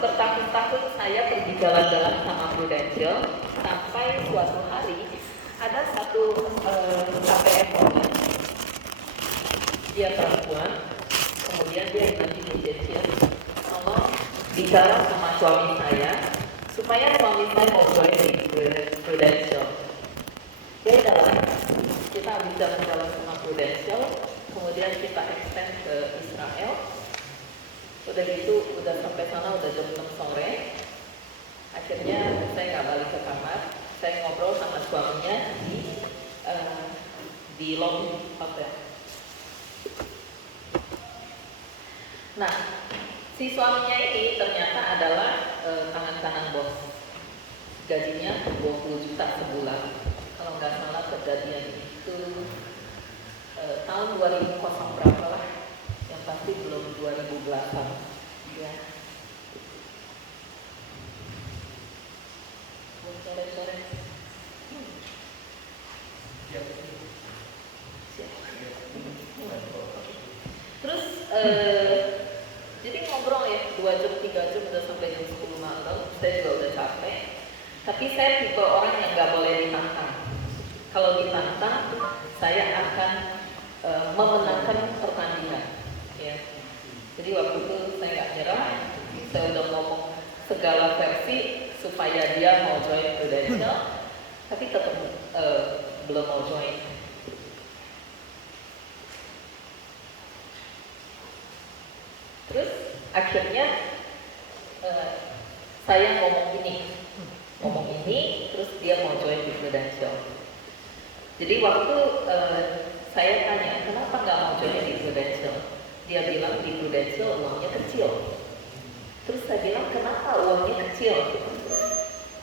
Bertahun-tahun saya pergi jalan-jalan sama Prudential, sampai suatu hari ada satu KPM owner, dia perempuan, kemudian dia nanti Indonesia, tolong bicara sama suami saya supaya suami saya mau join di Prudential. Ya udahlah, kita habis jalan-jalan sama Prudential, kemudian kita extend ke Israel. Udah gitu, udah sampai sana udah jam 6 sore. Akhirnya saya nggak balik ke kamar, saya ngobrol sama suaminya di lobby hotel. Nah, si suaminya ini ternyata adalah tangan kanan bos. Gajinya 20 juta sebulan. Kalau nggak salah kejadian itu tahun 2000 berapa lah. Yang pasti belum 2008 ya. Sore-sore terus jadi ngobrol ya 2 jam 3 jam udah sampai jam 10 malam. Saya juga udah capek, tapi saya tipe orang yang nggak boleh ditantang. Kalau ditantang saya akan memenangkan pertandingan ya. Jadi waktu itu saya nggak nyerah, saya udah ngomong segala versi supaya dia mau join Prudential, tapi tetap belum mau join. Terus akhirnya saya ngomong ini, terus dia mau join di Prudential. Jadi waktu saya tanya, kenapa nggak mau join di Prudential? Dia bilang di Prudential uangnya kecil. Terus saya bilang, kenapa uangnya kecil?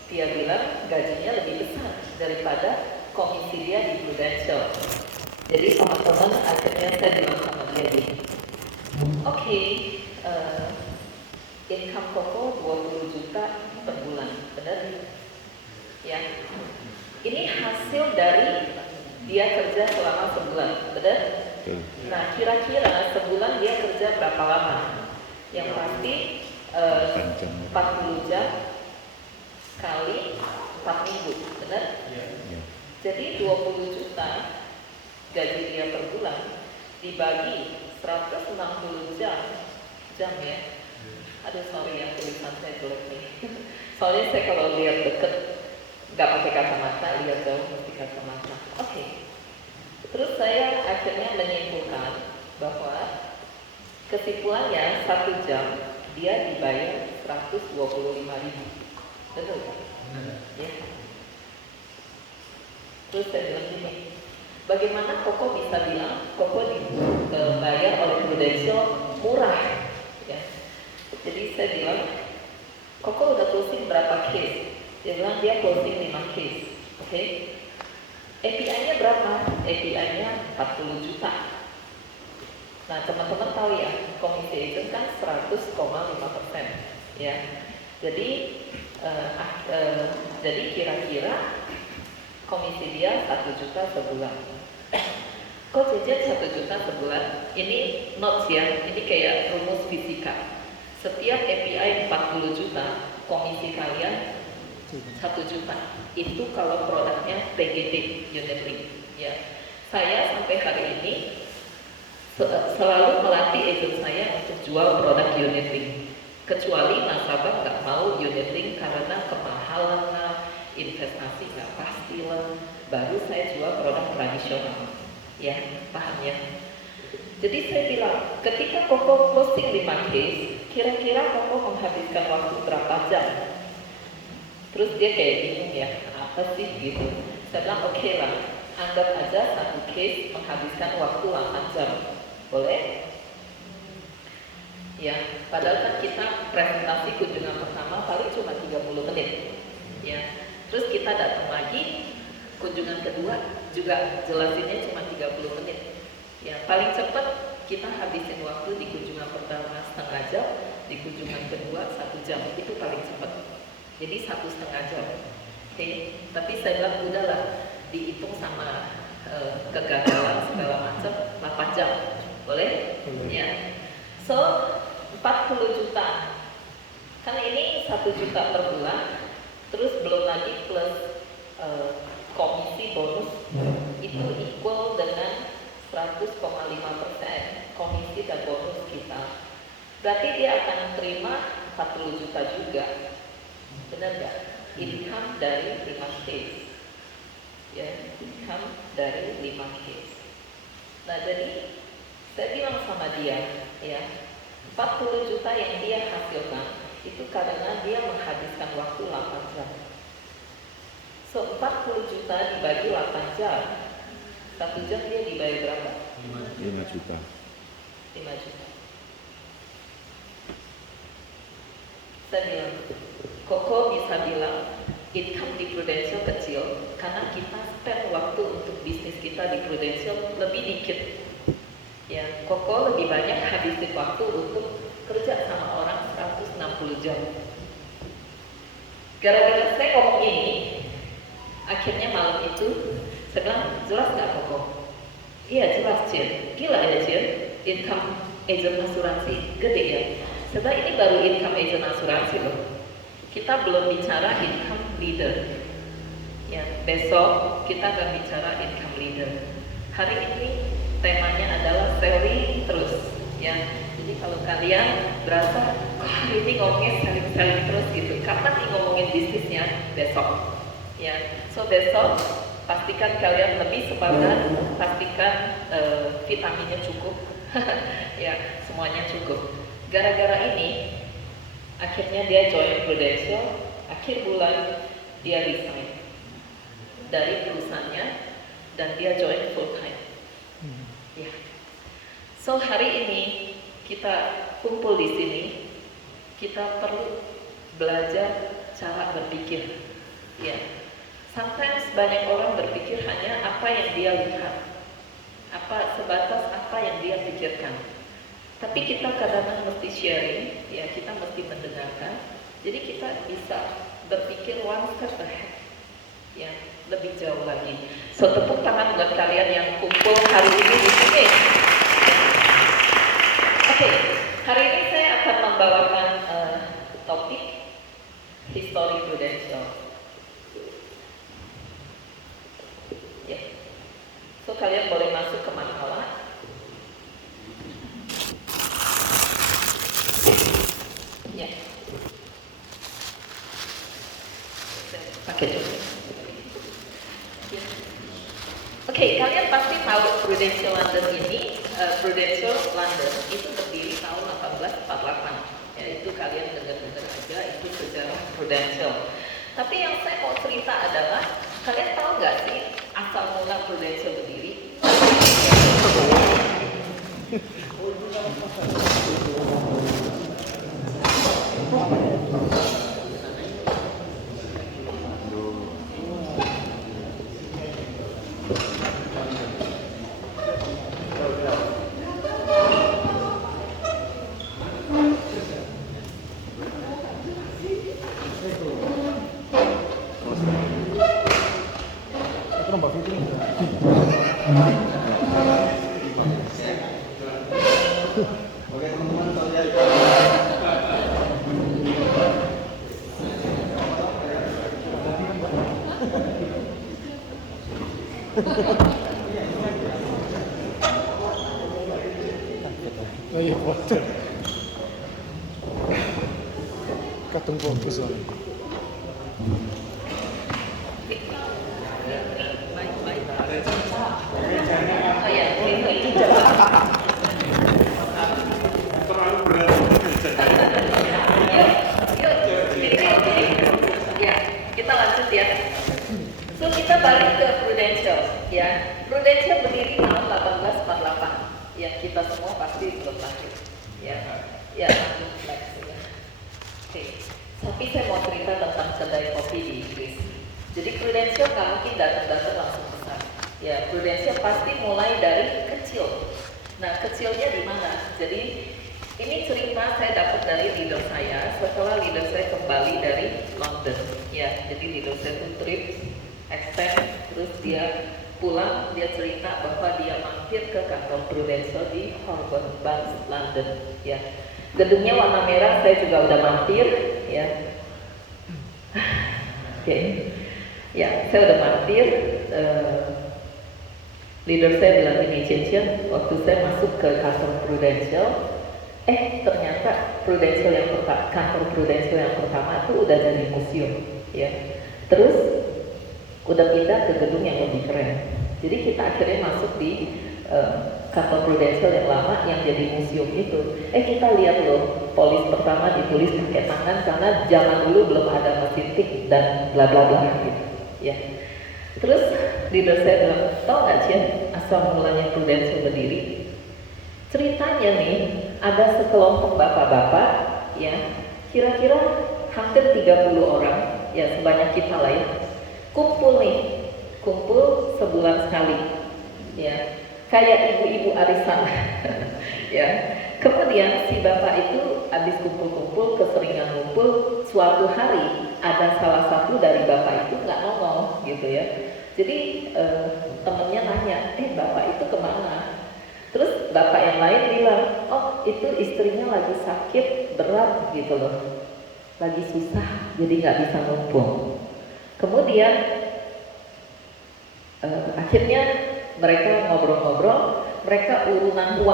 Dia bilang gajinya lebih besar daripada komisi dia di Prudential. Jadi teman-teman akhirnya saya bilang sama dia gini, oke, income Koko 20 juta per bulan, benar? Ya, ini hasil dari dia kerja selama sebulan, benar? Nah, kira-kira sebulan dia kerja berapa lama? Yang pasti 40 jam kali 4 minggu, benar? Jadi 20 juta gaji dia per bulan dibagi 160 jam ya. Aduh sorry ya, tulisan saya jelek nih. Soalnya saya kalau lihat deket nggak pakai kacamata, lihat jauh mesti kacamata. Oke. Terus saya akhirnya menyimpulkan bahwa kesimpulannya 1 jam dia dibayar 125.000. Betul kan? Ya. Terus saya bilang gini, bagaimana Koko bisa bilang Koko dibayar oleh Prudential murah? Ya. Jadi saya bilang, Koko udah closing berapa case? Dia bilang dia closing 5 case. Oke? API-nya berapa? API-nya 40 juta. Nah, teman-teman tahu ya, komisi agent kan 100,5%. Ya. Jadi kira-kira komisi dia 1 juta sebulan. Kok jajan 1 juta sebulan? Ini notes ya, ini kayak rumus fisika. Setiap API 40 juta, komisi kalian 1 juta. Itu kalau produknya PGT, unit link. Ya. Saya sampai hari ini selalu melatih agent saya untuk jual produk unit link. Kecuali nasabah nggak mau unit link karena kemahalan lah, investasi nggak pasti lah, baru saya jual produk tradisional. Ya, paham ya? Jadi saya bilang, ketika Koko closing 5 case, kira-kira Koko menghabiskan waktu berapa jam? Terus dia kayak bingung ya, apa sih gitu. Saya bilang oke lah, anggap aja 1 case menghabiskan waktu 8 jam. Boleh? Ya, padahal kan kita presentasi kunjungan pertama paling cuma 30 menit. Ya, terus kita datang lagi, kunjungan kedua juga jelasinnya cuma 30 menit. Ya, paling cepat kita habisin waktu di kunjungan pertama setengah jam, di kunjungan kedua 1 jam, itu paling cepat. Jadi 1,5 jam. Oke, tapi saya bilang udahlah, dihitung sama kegagalan segala macam 8 jam. Boleh? Ya. So 40 juta Kan ini 1 juta per bulan, terus belum lagi plus komisi bonus, itu equal dengan 100,5% komisi dan bonus kita. Berarti dia akan terima 40 juta juga, benar nggak? Income dari 5 case, ya, income dari 5 case. Nah, jadi saya bilang sama dia, ya, 40 juta yang dia hasilkan itu karena dia menghabiskan waktu 8 jam. So, 40 juta dibagi 8 jam, 1 jam dia dibayar berapa? 5 juta. 5 juta. Saya bilang, Koko bisa bilang income di Prudential kecil karena kita spend waktu untuk bisnis kita di Prudential lebih dikit. Ya, Koko lebih banyak habisin waktu untuk kerja sama orang 160 jam. Gara-gara saya ngomong ini, akhirnya malam itu saya bilang, jelas nggak Koko? Iya jelas Cien, gila ya Cien, income agent asuransi gede ya. Sebab ini baru income agent asuransi loh. Kita belum bicara income leader. Ya, besok kita akan bicara income leader. Hari ini temanya adalah selling terus. Ya, jadi kalau kalian berasa hari ini ngomongin selling terus gitu, kapan nih ngomongin bisnisnya? Besok. Ya, so besok pastikan kalian lebih semangat, pastikan vitaminnya cukup, ya semuanya cukup. Gara-gara ini, akhirnya dia join Prudential, akhir bulan dia resign dari perusahaannya dan dia join full time. Ya. So hari ini kita kumpul di sini, kita perlu belajar cara berpikir. Ya. Sometimes banyak orang berpikir hanya apa yang dia lihat, sebatas apa yang dia pikirkan. Tapi kita kadang-kadang mesti sharing, ya kita mesti mendengarkan. Jadi kita bisa berpikir one step ahead, ya lebih jauh lagi. So tepuk tangan buat kalian yang kumpul hari ini di sini. Oke, hari ini saya akan membawakan topik history Prudential. Ya, so kalian boleh masuk ke makalah. Ya, pakai dulu. Ya. Oke, kalian pasti tahu Prudential London ini, Prudential London itu berdiri tahun 1848. Ya, itu kalian dengar-dengar aja, itu sejarah Prudential. Tapi yang saya mau cerita adalah, kalian tahu nggak sih asal mula Prudential berdiri? Oh iya, water. Katung fokus soalnya. Oh ya, ini Terlalu berat. Ya, kita lanjut ya. So kita balik ke Prudential, ya. Prudential berdiri tahun 1848. Ya, kita semua pasti belum lahir. Ya, ya, next. Oke. Tapi saya mau cerita tentang kedai kopi di Inggris. Jadi Prudential nggak mungkin datang-datang langsung besar. Ya, Prudential pasti mulai dari kecil. Nah, kecilnya di mana? Jadi ini cerita saya dapat dari leader saya setelah leader saya kembali dari London. Ya, jadi leader saya itu trip, extend, terus dia pulang, dia cerita bahwa dia mampir ke kantor Prudential di Holborn Bank, London. Ya, Gedungnya warna merah, saya juga udah mampir, ya. Oke, ya, saya udah mampir. Leader saya bilang ini, Cincin, waktu saya masuk ke kantor Prudential, ternyata kantor Prudential yang pertama itu udah jadi museum, ya. Terus udah pindah ke gedung yang lebih keren. Jadi kita akhirnya masuk di kantor Prudential yang lama yang jadi museum itu. Kita lihat loh, polis pertama ditulis pakai tangan karena zaman dulu belum ada mesin tik dan bla bla bla gitu, ya. Terus leader saya bilang, tau gak Cian, asal mulanya Prudential berdiri? Ceritanya nih, ada sekelompok bapak-bapak, ya, kira-kira hampir 30 orang, ya sebanyak kita lah ya, kumpul sebulan sekali, ya, kayak ibu-ibu arisan, ya. Kemudian si bapak itu habis kumpul-kumpul, keseringan ngumpul, suatu hari ada salah satu dari bapak itu nggak nongol gitu ya. Jadi temennya nanya, bapak itu kemana? Terus bapak yang lain bilang, oh itu istrinya lagi sakit berat gitu loh, lagi susah, jadi nggak bisa ngumpul. Kemudian akhirnya mereka ngobrol-ngobrol, mereka urunan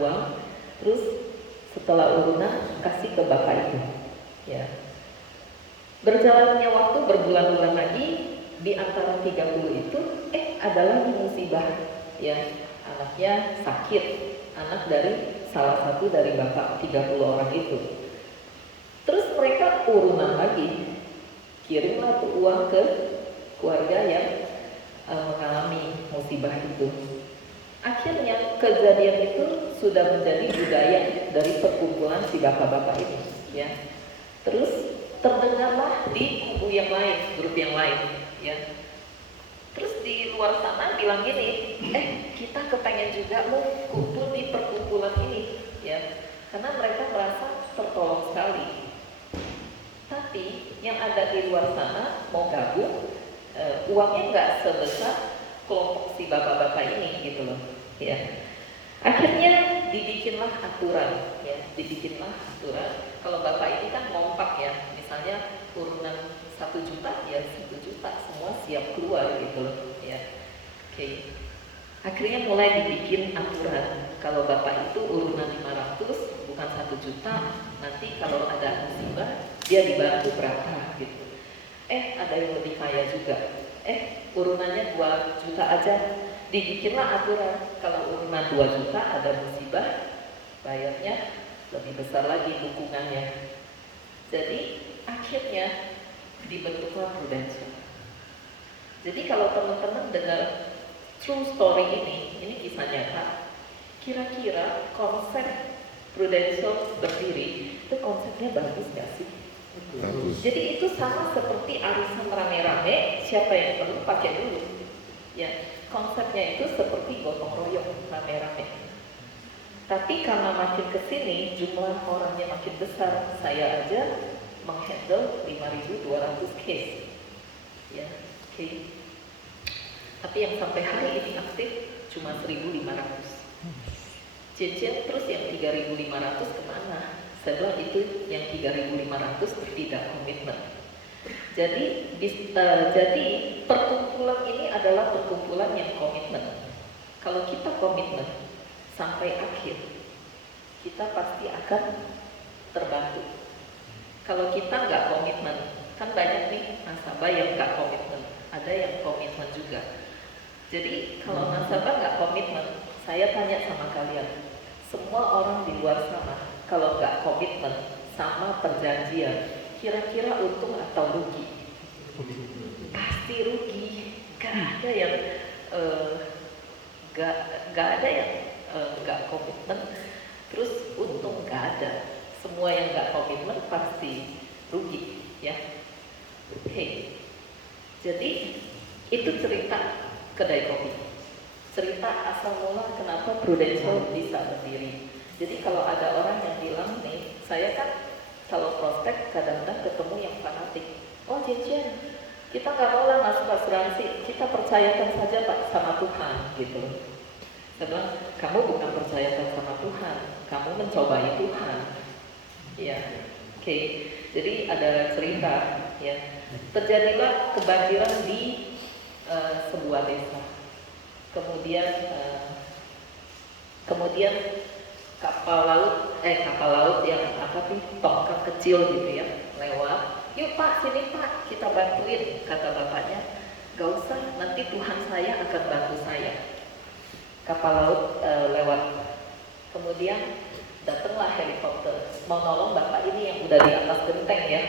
uang, terus setelah urunan kasih ke bapak itu, ya. Berjalannya waktu berbulan-bulan lagi, di antara 30 itu, ada lagi musibah, ya, anaknya sakit, anak dari salah satu dari bapak 30 orang itu. Terus mereka urunan lagi, kirimlah tuh uang ke keluarga yang mengalami musibah itu. Akhirnya kejadian itu sudah menjadi budaya dari perkumpulan si bapak-bapak ini, ya. Terus terdengarlah di kubu yang lain, grup yang lain, ya. Terus di luar sana bilang gini, kita kepengen juga mau kumpul di perkumpulan ini, ya, karena mereka merasa tertolong sekali. Tapi yang ada di luar sana mau gabung, uangnya nggak sebesar kelompok si bapak-bapak ini gitu loh, ya. Akhirnya dibikinlah aturan, ya, Kalau bapak ini kan ngompak ya, misalnya urunan 1 juta, ya 1 juta semua siap keluar gitu loh, ya. Oke. Akhirnya mulai dibikin aturan, kalau bapak itu urunan 500 bukan 1 juta, nanti kalau ada musibah dia dibantu berapa gitu. Ada yang lebih kaya juga. Urunannya 2 juta aja. Dibikinlah aturan, kalau urunan 2 juta ada musibah, bayarnya lebih besar lagi dukungannya. Jadi akhirnya dibentuklah Prudential. Jadi kalau teman-teman dengar true story ini kisah nyata, kira-kira konsep Prudential berdiri, itu konsepnya bagus gak sih? Bagus. Jadi itu sama seperti arisan rame-rame, siapa yang perlu pakai dulu. Ya, konsepnya itu seperti gotong royong rame-rame. Tapi karena makin kesini jumlah orangnya makin besar, saya aja menghandle 5.200 case. Ya, oke. Tapi yang sampai hari ini aktif cuma 1.500. Cincin terus yang 3.500 kemana? Saya bilang itu yang 3.500 tidak komitmen. Jadi perkumpulan ini adalah perkumpulan yang komitmen. Kalau kita komitmen sampai akhir, kita pasti akan terbantu. Kalau kita nggak komitmen, kan banyak nih nasabah yang nggak komitmen, ada yang komitmen juga. Jadi kalau nasabah nggak komitmen, saya tanya sama kalian, semua orang di luar sana kalau nggak komitmen sama perjanjian, kira-kira untung atau rugi? Pasti rugi. Gak ada yang nggak komitmen, terus untung nggak ada. Semua yang nggak komitmen pasti rugi, ya. Oke. Jadi itu cerita kedai kopi. Cerita asal mula kenapa Prudential bisa berdiri. Jadi kalau ada orang yang bilang nih, saya kan kalau prospek kadang-kadang ketemu yang fanatik. Oh Cincin, kita nggak mau lah masuk asuransi, kita percayakan saja Pak sama Tuhan gitu. Saya bilang, kamu bukan percayakan sama Tuhan, kamu mencobai Tuhan. Ya, oke. Jadi ada cerita, ya. Terjadilah kebanjiran di sebuah desa. Kemudian kapal laut yang tongkang kecil gitu ya, lewat. Yuk Pak, sini Pak, kita bantuin, kata bapaknya. Gak usah, nanti Tuhan saya akan bantu saya. Kapal laut lewat. Kemudian datanglah helikopter, mau nolong bapak ini yang udah di atas genteng ya.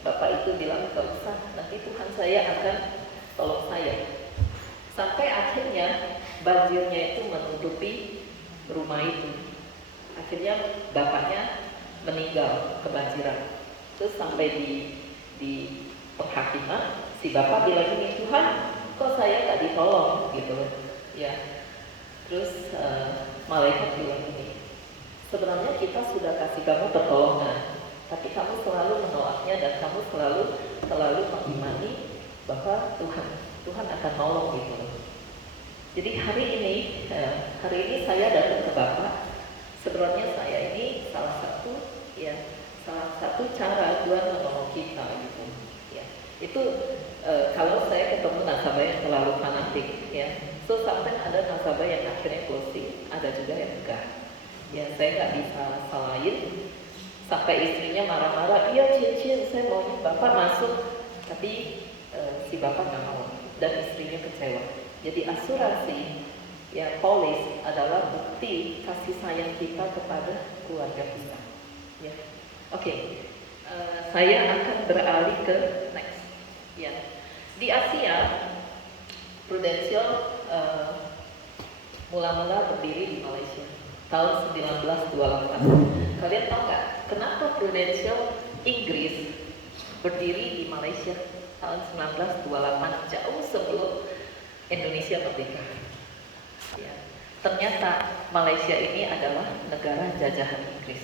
Bapak itu bilang, gak usah, nanti Tuhan saya akan tolong saya. Sampai akhirnya banjirnya itu menutupi rumah itu. Akhirnya bapaknya meninggal kebanjiran. Terus sampai di penghakiman, si bapak bilang ini, Tuhan, kok saya gak ditolong gitu ya. Terus malaikat bilang ini, sebenarnya kita sudah kasih kamu pertolongan, tapi kamu selalu menolaknya dan kamu selalu mengimani bahwa Tuhan akan nolong gitu. Jadi hari ini saya datang ke Bapak. Sebenarnya saya ini salah satu cara Tuhan menolong kita gitu. Ya. Itu kalau saya ketemu nasabah yang terlalu fanatik, ya. So sampai ada nasabah yang akhirnya closing, ada juga yang enggak. Ya saya nggak bisa salahin. Sampai istrinya marah-marah, iya cincin saya maunya bapak masuk, tapi si bapak nggak mau dan istrinya kecewa. Jadi asuransi, ya polis adalah bukti kasih sayang kita kepada keluarga kita. Ya, oke. Saya akan beralih ke next. Ya, di Asia, Prudential mula-mula berdiri di Malaysia tahun 1928. Kalian tahu nggak kenapa Prudential Inggris berdiri di Malaysia tahun 1928, jauh sebelum Indonesia merdeka? Ya, ternyata Malaysia ini adalah negara jajahan Inggris.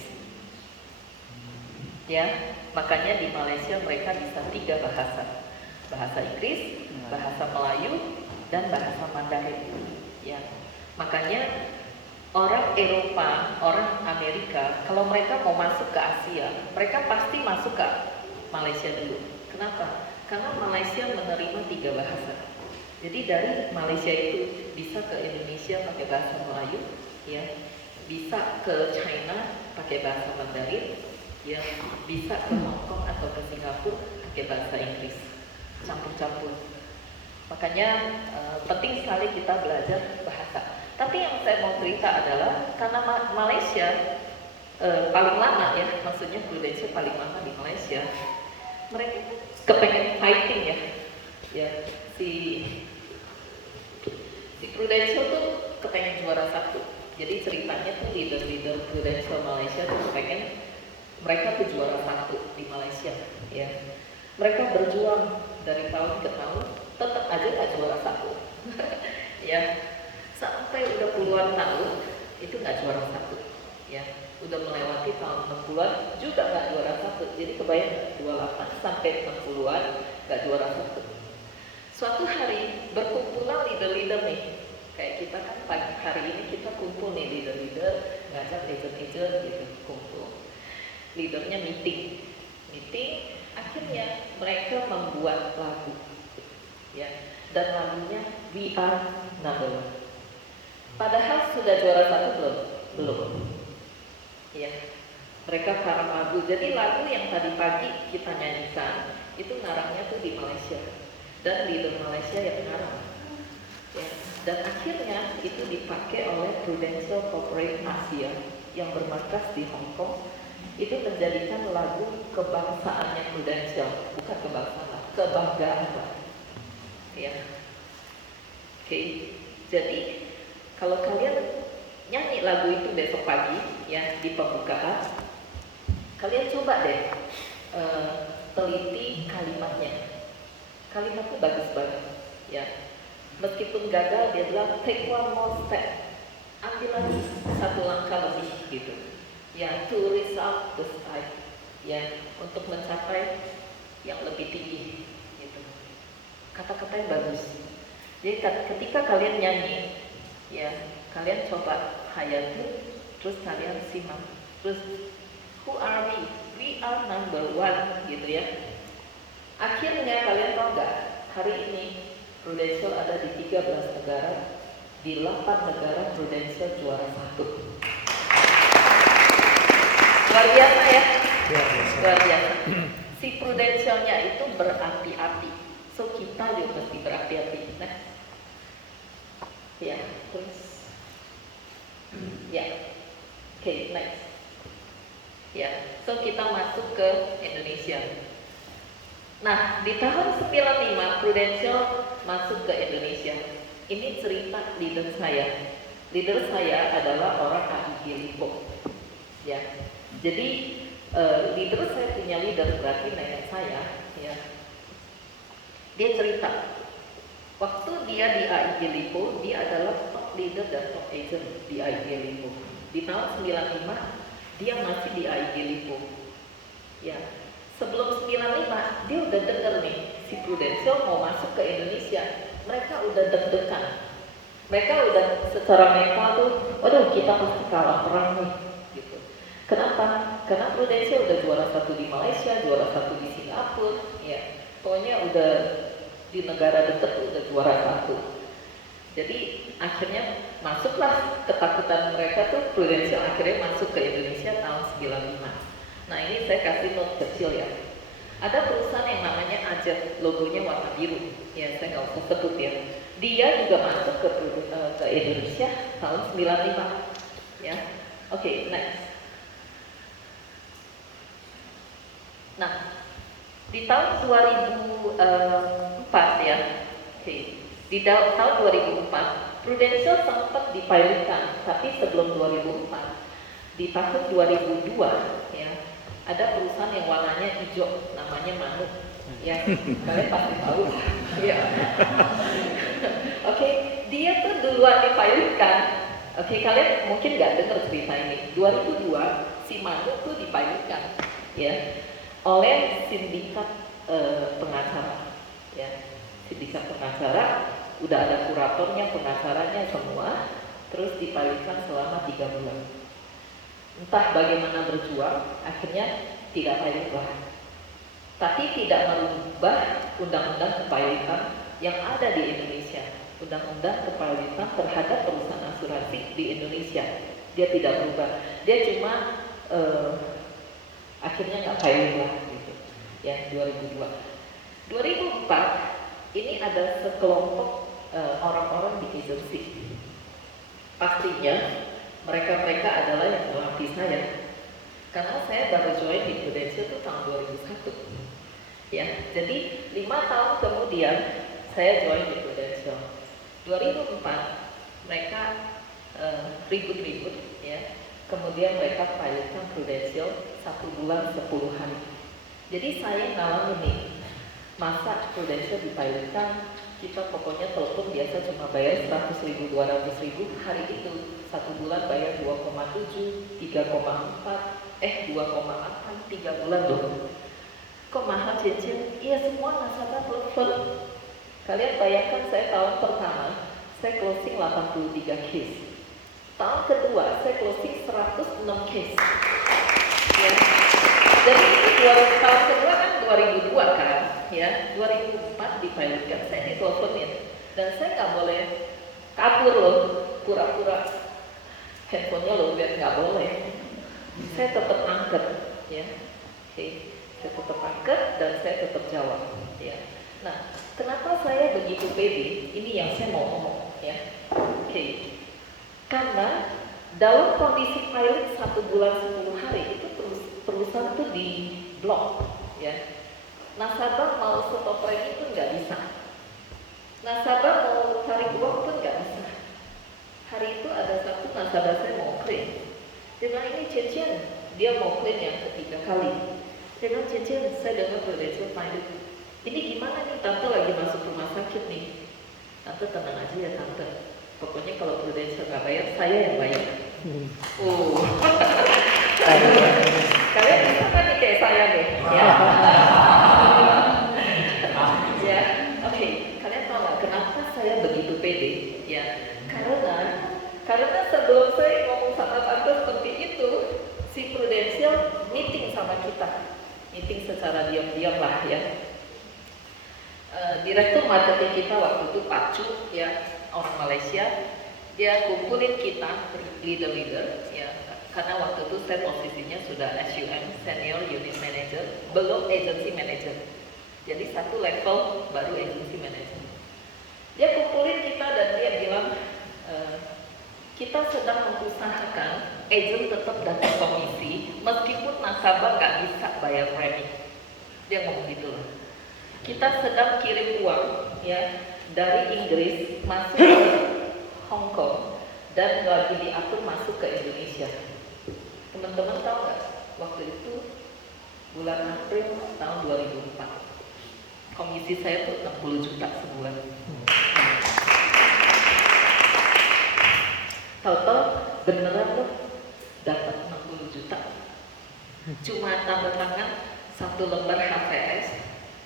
Ya, makanya di Malaysia mereka bisa 3 bahasa. Bahasa Inggris, bahasa Melayu, dan bahasa Mandarin. Ya, makanya orang Eropa, orang Amerika, kalau mereka mau masuk ke Asia, mereka pasti masuk ke Malaysia dulu. Kenapa? Karena Malaysia menerima 3 bahasa. Jadi dari Malaysia itu bisa ke Indonesia pakai bahasa Melayu, ya, bisa ke China pakai bahasa Mandarin, ya, bisa ke Hong Kong atau ke Singapura pakai bahasa Inggris, campur-campur. Makanya penting sekali kita belajar bahasa. Tapi yang saya mau cerita adalah karena Malaysia paling lama ya, maksudnya Prudential paling lama di Malaysia, mereka kepengen fighting ya si Prudential tuh kepengen juara 1. Jadi ceritanya tuh leader Prudential Malaysia tuh kepengen mereka tuh juara 1 di Malaysia ya. Mereka berjuang dari tahun ke tahun, tetap aja nggak juara 1 ya. Sampai udah puluhan tahun itu nggak juara 1 ya, udah melewati tahun 60-an juga nggak juara 1. Jadi kebayang 28 sampai 60-an nggak juara 1. Suatu hari berkumpulan leader-leader nih, kayak kita kan pagi hari ini kita kumpul nih leader-leader, ngajak agent-agent gitu kumpul, leadernya meeting, akhirnya mereka membuat lagu ya, dan lagunya We Are Number One. Padahal sudah juara 1 belum ya, mereka karang lagu. Jadi lagu yang tadi pagi kita nyanyikan itu ngarangnya tuh di Malaysia dan leader Malaysia yang ngarang ya. Dan akhirnya itu dipakai oleh Prudential Corporate Asia yang bermarkas di Hong Kong. Itu menjadikan lagu kebangsaannya Prudential, bukan kebangsaan, kebanggaan ya. Oke, jadi kalau kalian nyanyi lagu itu besok pagi ya di pembukaan, kalian coba deh teliti kalimatnya. Kalimatnya bagus banget ya. Meskipun gagal, dia bilang take one more step, ambil lagi 1 langkah lebih gitu ya, to reach up the sky ya, untuk mencapai yang lebih tinggi gitu. Kata-katanya bagus. Jadi ketika kalian nyanyi ya, Kalian coba hayatin, terus kalian simak. Terus, who are we? We are number one, gitu ya. Akhirnya kalian tahu nggak? Hari ini Prudential ada di 13 negara, di 8 negara Prudential juara 1. Luar biasa ya? Luar biasa. Si Prudentialnya itu berapi-api, so kita juga mesti berapi-api. Nah, ya, terus, ya, oke, next. Ya, so kita masuk ke Indonesia. Nah, di tahun 95 Prudential masuk ke Indonesia. Ini cerita leader saya. Leader saya adalah orang AIG Lipo. Ya, jadi leader saya punya leader berarti nenek saya. Ya, dia cerita. Waktu dia di AIG Lipo, dia adalah top leader dan top agent di AIG Lipo. Di tahun 95 dia masih di AIG Lipo. Ya, sebelum 95 dia udah denger nih si Prudential mau masuk ke Indonesia. Mereka udah deg-degan. Mereka udah secara mental tuh, waduh kita pasti kalah perang nih. Gitu. Kenapa? Karena Prudential udah juara 1 di Malaysia, juara 1 di Singapura. Ya, pokoknya udah di negara dekat udah juara 1. Jadi akhirnya masuklah ketakutan mereka tuh Prudential akhirnya masuk ke Indonesia tahun 95. Nah ini saya kasih note kecil ya. Ada perusahaan yang namanya Ajet, logonya warna biru. Ya saya nggak usah sebut ya. Dia juga masuk ke Indonesia tahun 95. Ya, oke, next. Nah di tahun 2004 ya. Oke. Di tahun 2004, Prudential sempat dipilotkan, tapi sebelum 2004, di tahun 2002, ya, ada perusahaan yang warnanya hijau, namanya Manuk, ya, kalian pasti tahu, ya. Oke, dia tuh duluan dipilotkan. Oke, kalian mungkin nggak dengar cerita ini. 2002, si Manuk tuh dipilotkan, ya, oleh sindikat pengacara, ya, sindikat pengacara. Udah ada kuratornya, pengacaranya semua, terus dipilotkan selama 3 bulan. Entah bagaimana berjuang, akhirnya tidak pilot. Tapi tidak merubah undang-undang kepilotan yang ada di Indonesia. Undang-undang kepilotan terhadap perusahaan asuransi di Indonesia. Dia tidak berubah. Dia cuma akhirnya nggak pilot gitu. Ya, 2002. 2004 ini ada sekelompok orang-orang di agensi. Pastinya mereka adalah yang melatih saya. Karena saya baru join di Prudential itu tahun 2001. Ya, jadi 5 tahun kemudian saya join di Prudential. 2004 mereka ribut-ribut ya. Kemudian mereka pilotkan Prudential 1 bulan 10 hari. Jadi saya ngalamin nih, masa Prudential dipilotkan, kita pokoknya telepon biasa cuma bayar 100.000, 200.000 hari itu. 1 bulan bayar 2,7, 3,4, 2,8, 3 bulan loh. Kok mahal cincin? Iya semua nasabah telepon. Kalian bayangkan saya tahun pertama, saya closing 83 case. Tahun kedua, saya closing 106 case. Ya. Jadi itu tahun kedua kan 2002 kan, ya 2004 dipilotkan, saya diteleponin dan saya nggak boleh kabur loh, pura-pura handphonenya loh biar nggak boleh. Saya tetap angkat, ya, oke, saya tetap angkat dan saya tetap jawab, ya. Nah, kenapa saya begitu pede? Ini yang saya mau ngomong, ya, oke. Karena dalam kondisi pilot 1 bulan 10 hari itu perusahaan itu di blok, ya. Nasabah mau stop premi pun nggak bisa. Nasabah mau tarik uang pun nggak bisa. Hari itu ada satu nasabah saya mau klaim. Dia bilang ini Cincin, dia mau klaim yang ketiga kali. Dia bilang Cincin, saya dengar Prudential pilot. Ini gimana nih, tante lagi masuk rumah sakit nih. Tante tenang aja ya tante. Pokoknya kalau Prudential nggak bayar, saya yang bayar. Kalian bisa kan nih kayak saya deh, ya. Ya, oke. Kalian tahu nggak kenapa saya begitu pede? Ya, karena secara diam-diam lah ya. Direktur marketing kita waktu itu Pak Chu ya, orang Malaysia, dia kumpulin kita leader-leader ya, karena waktu itu saya posisinya sudah SUM, Senior Unit Manager, belum Agency Manager. Jadi satu level baru Agency Manager. Dia kumpulin kita dan dia bilang, kita sedang mengusahakan agent tetap dapat komisi meskipun nasabah nggak bisa bayar premi. Dia ngomong gitu loh. Kita sedang kirim uang ya dari Inggris masuk ke Hong Kong dan lagi diatur masuk ke Indonesia. Teman-teman tahu nggak? Waktu itu bulan April tahun 2004, komisi saya tuh 60 juta sebulan. Total beneran tuh dapat 60 juta. Cuma tanda tangan satu lembar HVS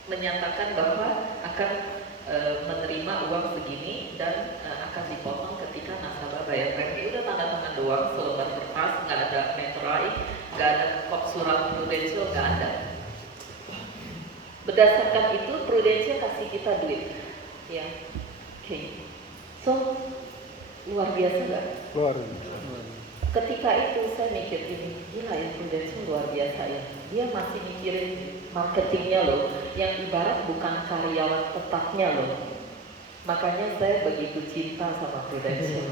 menyatakan bahwa akan menerima uang segini dan akan dipotong ketika nasabah bayar premi. Udah tanda tangan doang, selembar kertas, nggak ada meterai, nggak ada kop surat Prudential, nggak ada. Berdasarkan itu Prudential kasih kita duit, ya. Oke. So luar biasa nggak? Luar biasa. Ketika itu saya mikir ini, gila ya Prudential luar biasa ya. Dia masih mikirin marketingnya loh, yang ibarat bukan karyawan tetapnya loh. Makanya saya begitu cinta sama Prudential.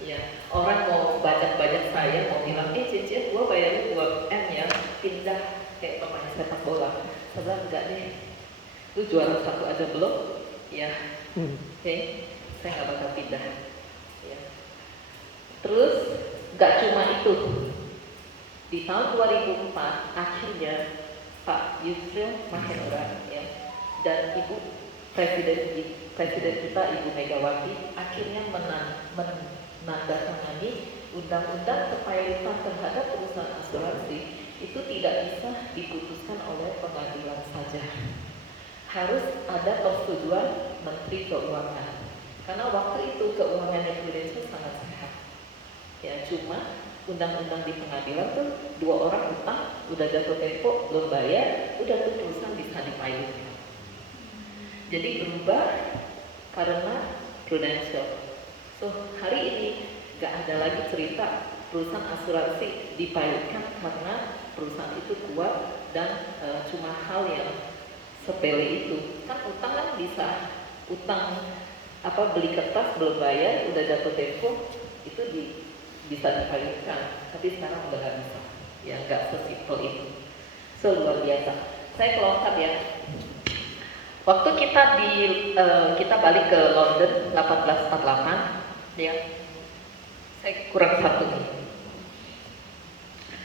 Ya, orang mau bajak-bajak saya, mau bilang, Cincin, gua bayarin 2M ya, pindah kayak pemain sepak bola. Saya bilang, enggak deh, lu juara satu aja belum? Ya, oke, saya nggak bakal pindah. Ya. Terus, nggak cuma itu. Di tahun 2004 akhirnya Pak Yusril Mahendra ya, dan Ibu Presiden kita Ibu Megawati akhirnya menandatangani undang-undang kepailitan terhadap perusahaan asuransi itu tidak bisa diputuskan oleh pengadilan saja. Harus ada persetujuan Menteri Keuangan. Karena waktu itu keuangannya Prudential sangat sehat. Ya, cuma undang-undang di pengadilan tuh 2 orang utang, udah jatuh tempo, belum bayar, udah tuh perusahaan bisa dipilot. Jadi berubah karena Prudential. So hari ini nggak ada lagi cerita perusahaan asuransi dipilotkan karena perusahaan itu kuat dan cuma hal yang sepele itu. Kan utang kan bisa, utang beli kertas belum bayar, udah jatuh tempo, itu bisa dipilotkan, tapi sekarang udah nggak bisa, ya nggak sesimpel itu. So luar biasa. Saya kelongkap ya. Waktu kita balik ke London 1848, ya, saya kurang satu nih.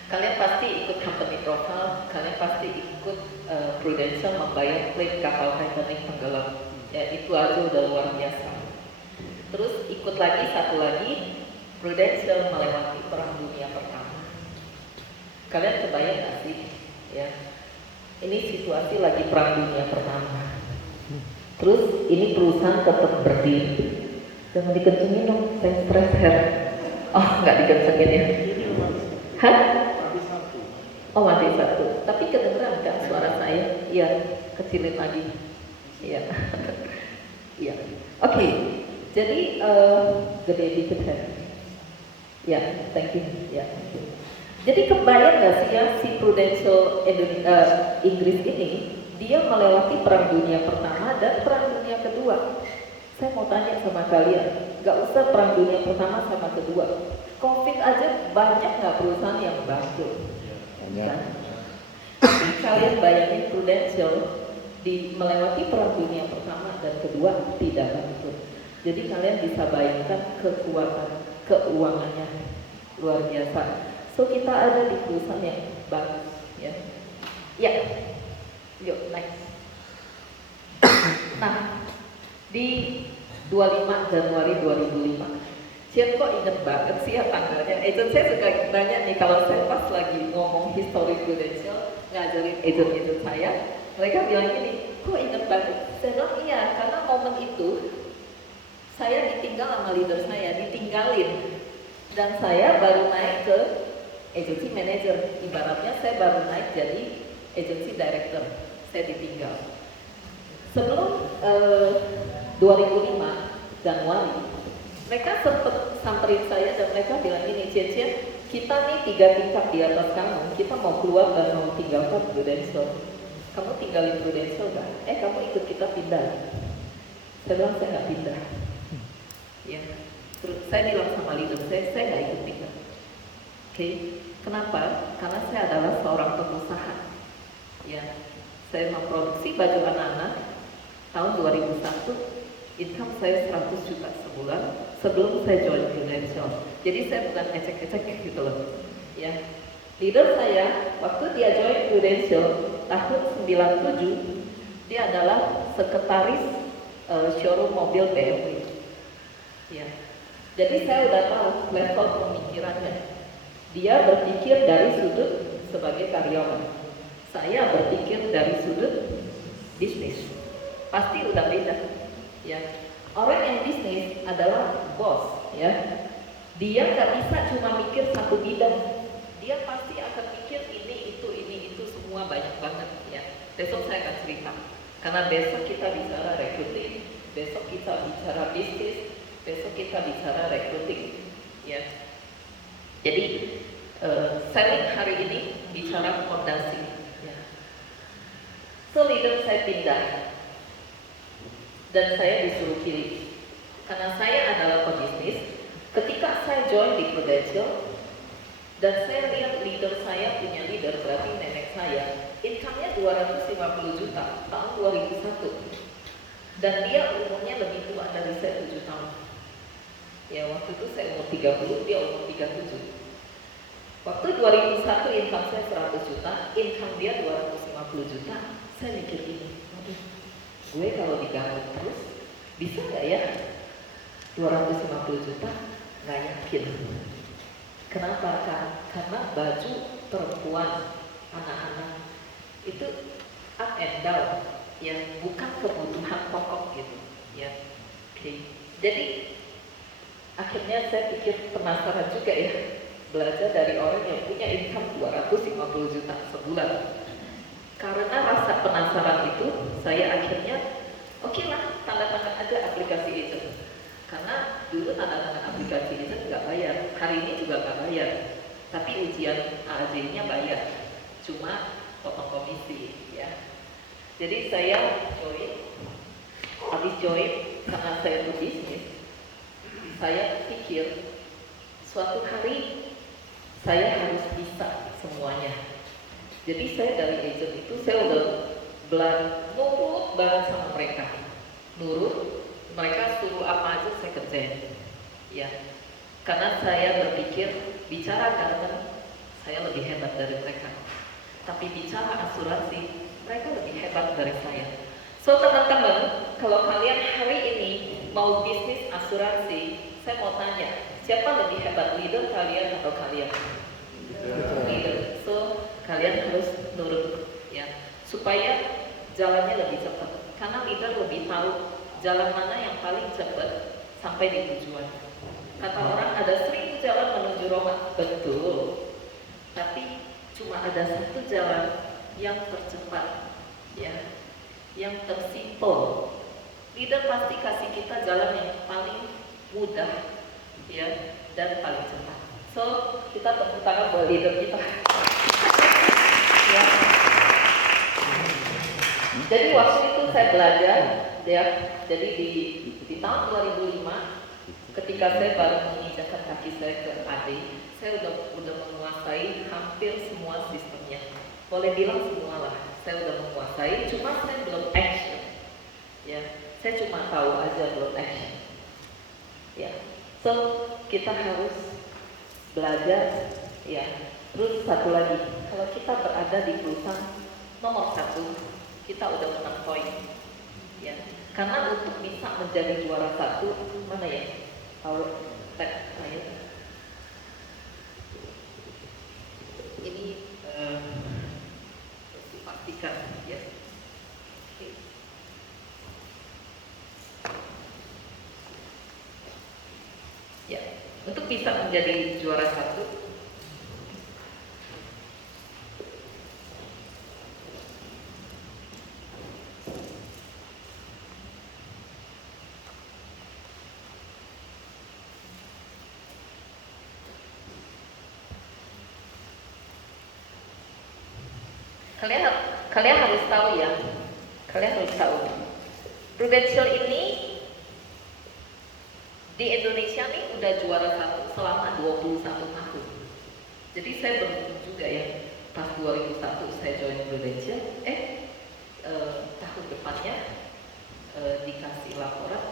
Kalian pasti ikut company profile, kalian pasti ikut Prudential membayar klaim kapal Titanic tenggelam. Ya itu aja udah luar biasa. Terus ikut lagi satu lagi. Prudential melewati Perang Dunia Pertama. Kalian kebayang nggak sih? Ya, ini situasi lagi Perang Dunia Pertama. Terus ini perusahaan tetap berdiri. Jangan dikencengin dong, saya stres hair. Oh, nggak dikencengin ya? Hah? Oh, mati satu. Tapi kedengeran kan suara saya? Iya, kecilin lagi. Iya. Iya. Oke. Jadi gede dikit hair. Ya, thank you. Ya. Jadi kebayang nggak sih ya si Prudential Inggris ini dia melewati Perang Dunia Pertama dan Perang Dunia Kedua. Saya mau tanya sama kalian, nggak usah Perang Dunia Pertama sama Kedua, COVID aja banyak nggak perusahaan yang bangkrut? Banyak. Tapi kalian bayangin Prudential melewati Perang Dunia Pertama dan Kedua tidak bangkrut. Jadi kalian bisa bayangkan kekuatan keuangannya luar biasa. So kita ada di perusahaan yang bagus, ya. Ya, yuk next. Nah, di 25 Januari 2005, Cian kok inget banget sih ya tanggalnya. Agent saya suka nanya nih kalau saya pas lagi ngomong history Prudential, ngajarin agent saya, mereka bilang gini, kok inget banget? Saya bilang iya, karena momen itu saya ditinggal sama leader saya, ditinggalin, dan saya baru naik ke agency manager. Ibaratnya saya baru naik jadi agency director, saya ditinggal. Sebelum 2005 Januari, mereka sempat samperin saya dan mereka bilang ini, Cia, kita nih 3 tingkat di atas kamu, kita mau keluar dan mau tinggalkan Prudential. Kamu tinggalin Prudential kan? Kamu ikut kita pindah. Saya bilang saya nggak pindah. Ya, terus saya bilang sama leader saya nggak ikut pindah. Oke, kenapa? Karena saya adalah seorang pengusaha. Ya, saya memproduksi baju anak-anak tahun 2001, income saya 100 juta sebulan sebelum saya join Prudential. Jadi saya bukan ecek-ecek gitu loh. Ya, leader saya waktu dia join Prudential tahun 97, dia adalah sekretaris showroom mobil BMW. Ya, jadi saya udah tahu level pemikirannya. Dia berpikir dari sudut sebagai karyawan. Saya berpikir dari sudut bisnis. Pasti udah beda. Ya, orang yang bisnis adalah bos. Ya, dia nggak bisa cuma mikir satu bidang. Dia pasti akan mikir ini itu semua banyak banget. Ya, besok saya akan cerita. Karena besok kita bicara recruiting, besok kita bicara bisnis, besok kita bicara recruiting. Ya, jadi selling hari ini bicara fondasi. Ya. So leader saya pindah dan saya disuruh pilih. Karena saya adalah pebisnis, ketika saya join di Prudential dan saya lihat leader saya punya leader, berarti nenek saya, income-nya 250 juta tahun 2001. Dan dia umurnya lebih tua dari saya 7 tahun. Ya, waktu itu saya umur 30, dia umur 37. Waktu 2001 income saya 100 juta, income dia 250 juta. Saya mikir gini, waduh, gue kalau digabung terus, bisa nggak ya 250 juta? Nggak yakin. Kenapa? Karena baju perempuan, anak-anak, itu up and down, ya, bukan kebutuhan pokok gitu. Ya, oke. Jadi, akhirnya saya pikir penasaran juga ya, belajar dari orang yang punya income 250 juta sebulan. Karena rasa penasaran itu, saya akhirnya oke lah, tanda tangan aja aplikasi itu. Karena dulu tanda tangan aplikasi itu nggak bayar, hari ini juga nggak bayar. Tapi ujian AAJ-nya bayar, cuma potong komisi ya. Jadi saya habis join karena saya berbisnis, saya pikir suatu hari saya harus bisa semuanya. Jadi saya dari agent itu saya udah nurut banget sama mereka. Nurut, mereka suruh apa aja saya kerjain. Ya, karena saya berpikir bicara garment saya lebih hebat dari mereka. Tapi bicara asuransi mereka lebih hebat dari saya. So teman-teman, kalau kalian hari ini mau bisnis asuransi, saya mau tanya, siapa lebih hebat, leader kalian atau kalian? Leader. So kalian harus nurut ya, supaya jalannya lebih cepat. Karena leader lebih tahu jalan mana yang paling cepat sampai di tujuan. Kata orang ada 1000 jalan menuju Roma, betul. Tapi cuma ada satu jalan yang tercepat, ya, yang tersimpel. Leader pasti kasih kita jalan yang paling mudah, ya, dan paling cepat. So kita tepuk tangan buat leader kita. Ya. Jadi waktu itu saya belajar, ya. Jadi di tahun 2005, ketika saya baru menginjakkan kaki saya ke AD, saya udah menguasai hampir semua sistemnya. Boleh bilang semua lah, saya udah menguasai. Cuma saya belum action. Ya, saya cuma tahu aja belum action. Ya, so kita harus belajar, ya. Terus satu lagi, kalau kita berada di perusahaan nomor 1, kita udah menang poin, ya. Karena untuk bisa menjadi juara 1, mana ya? Power tag saya. Ini pastikan, ya. Oke. Ya, untuk bisa menjadi juara 1, kalian harus tahu ya, kalian harus tahu Prudential ini di Indonesia nih udah juara satu selama 21 tahun. Jadi saya beruntung juga ya, pas 2001 saya join Prudential, tahun depannya dikasih laporan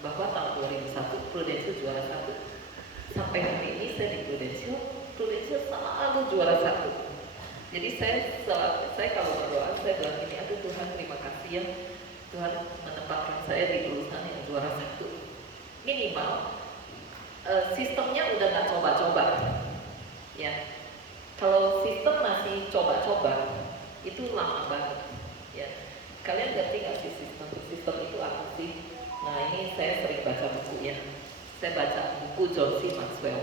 bahwa tahun 2001 Prudential juara satu. Sampai hari ini saya di Prudential selalu juara satu. Jadi saya kalau berdoa saya bilang ini, aduh Tuhan terima kasih ya, Tuhan menempatkan saya di perusahaan yang juara satu. Minimal sistemnya udah nggak coba-coba, ya. Kalau sistem masih coba-coba itu lama banget, ya. Kalian ngerti nggak sih sistem itu apa sih? Nah ini saya sering baca buku ya. Saya baca buku John C. Maxwell.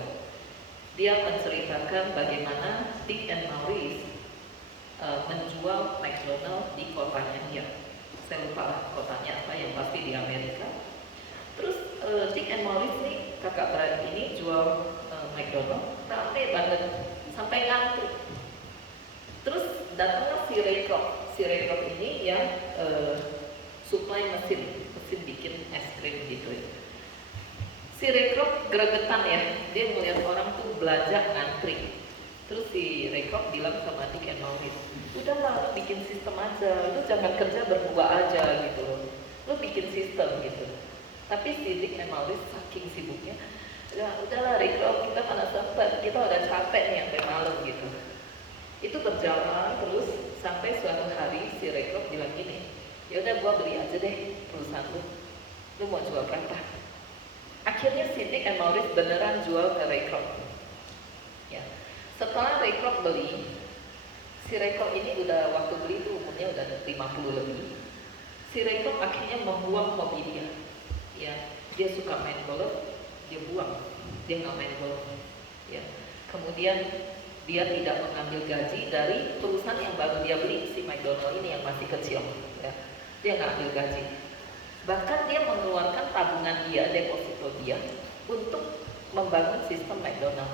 Dia menceritakan bagaimana Dick and Maurice menjual McDonald di kotanya dia. Saya lupa lah kotanya apa, yang pasti di Amerika. Terus Dick and Maurice nih, kakak beradik ini jual McDonald, rame banget sampai ngantri. Terus datanglah si Ray Kroc ini yang supply mesin bikin es krim gitu. Si Ray Kroc gregetan ya, dia melihat orang tuh belanja ngantri. Terus si Ray Kroc bilang sama Dick and Maurice, udahlah lu bikin sistem aja, lu jangan kerja berdua aja gitu loh, lu bikin sistem gitu. Tapi si Dick and Maurice saking sibuknya, ya udahlah Ray Kroc, kita mana sempat, kita udah capek nih sampai malam gitu. Itu berjalan terus sampai suatu hari si Ray Kroc bilang gini, ya udah gua beli aja deh perusahaan lu mau jual berapa? Akhirnya si Dick and Maurice beneran jual ke Ray Kroc. Ya. Setelah Ray Kroc beli, si Ray Kroc ini udah waktu beli itu umurnya udah 50 lebih. Si Ray Kroc akhirnya membuang hobi dia. Ya, dia suka main golf, dia buang, dia nggak main golf. Ya. Kemudian dia tidak mengambil gaji dari perusahaan yang baru dia beli, si McDonald ini yang masih kecil. Ya. Dia nggak ambil gaji. Bahkan dia mengeluarkan tabungan dia, deposito dia untuk membangun sistem McDonald.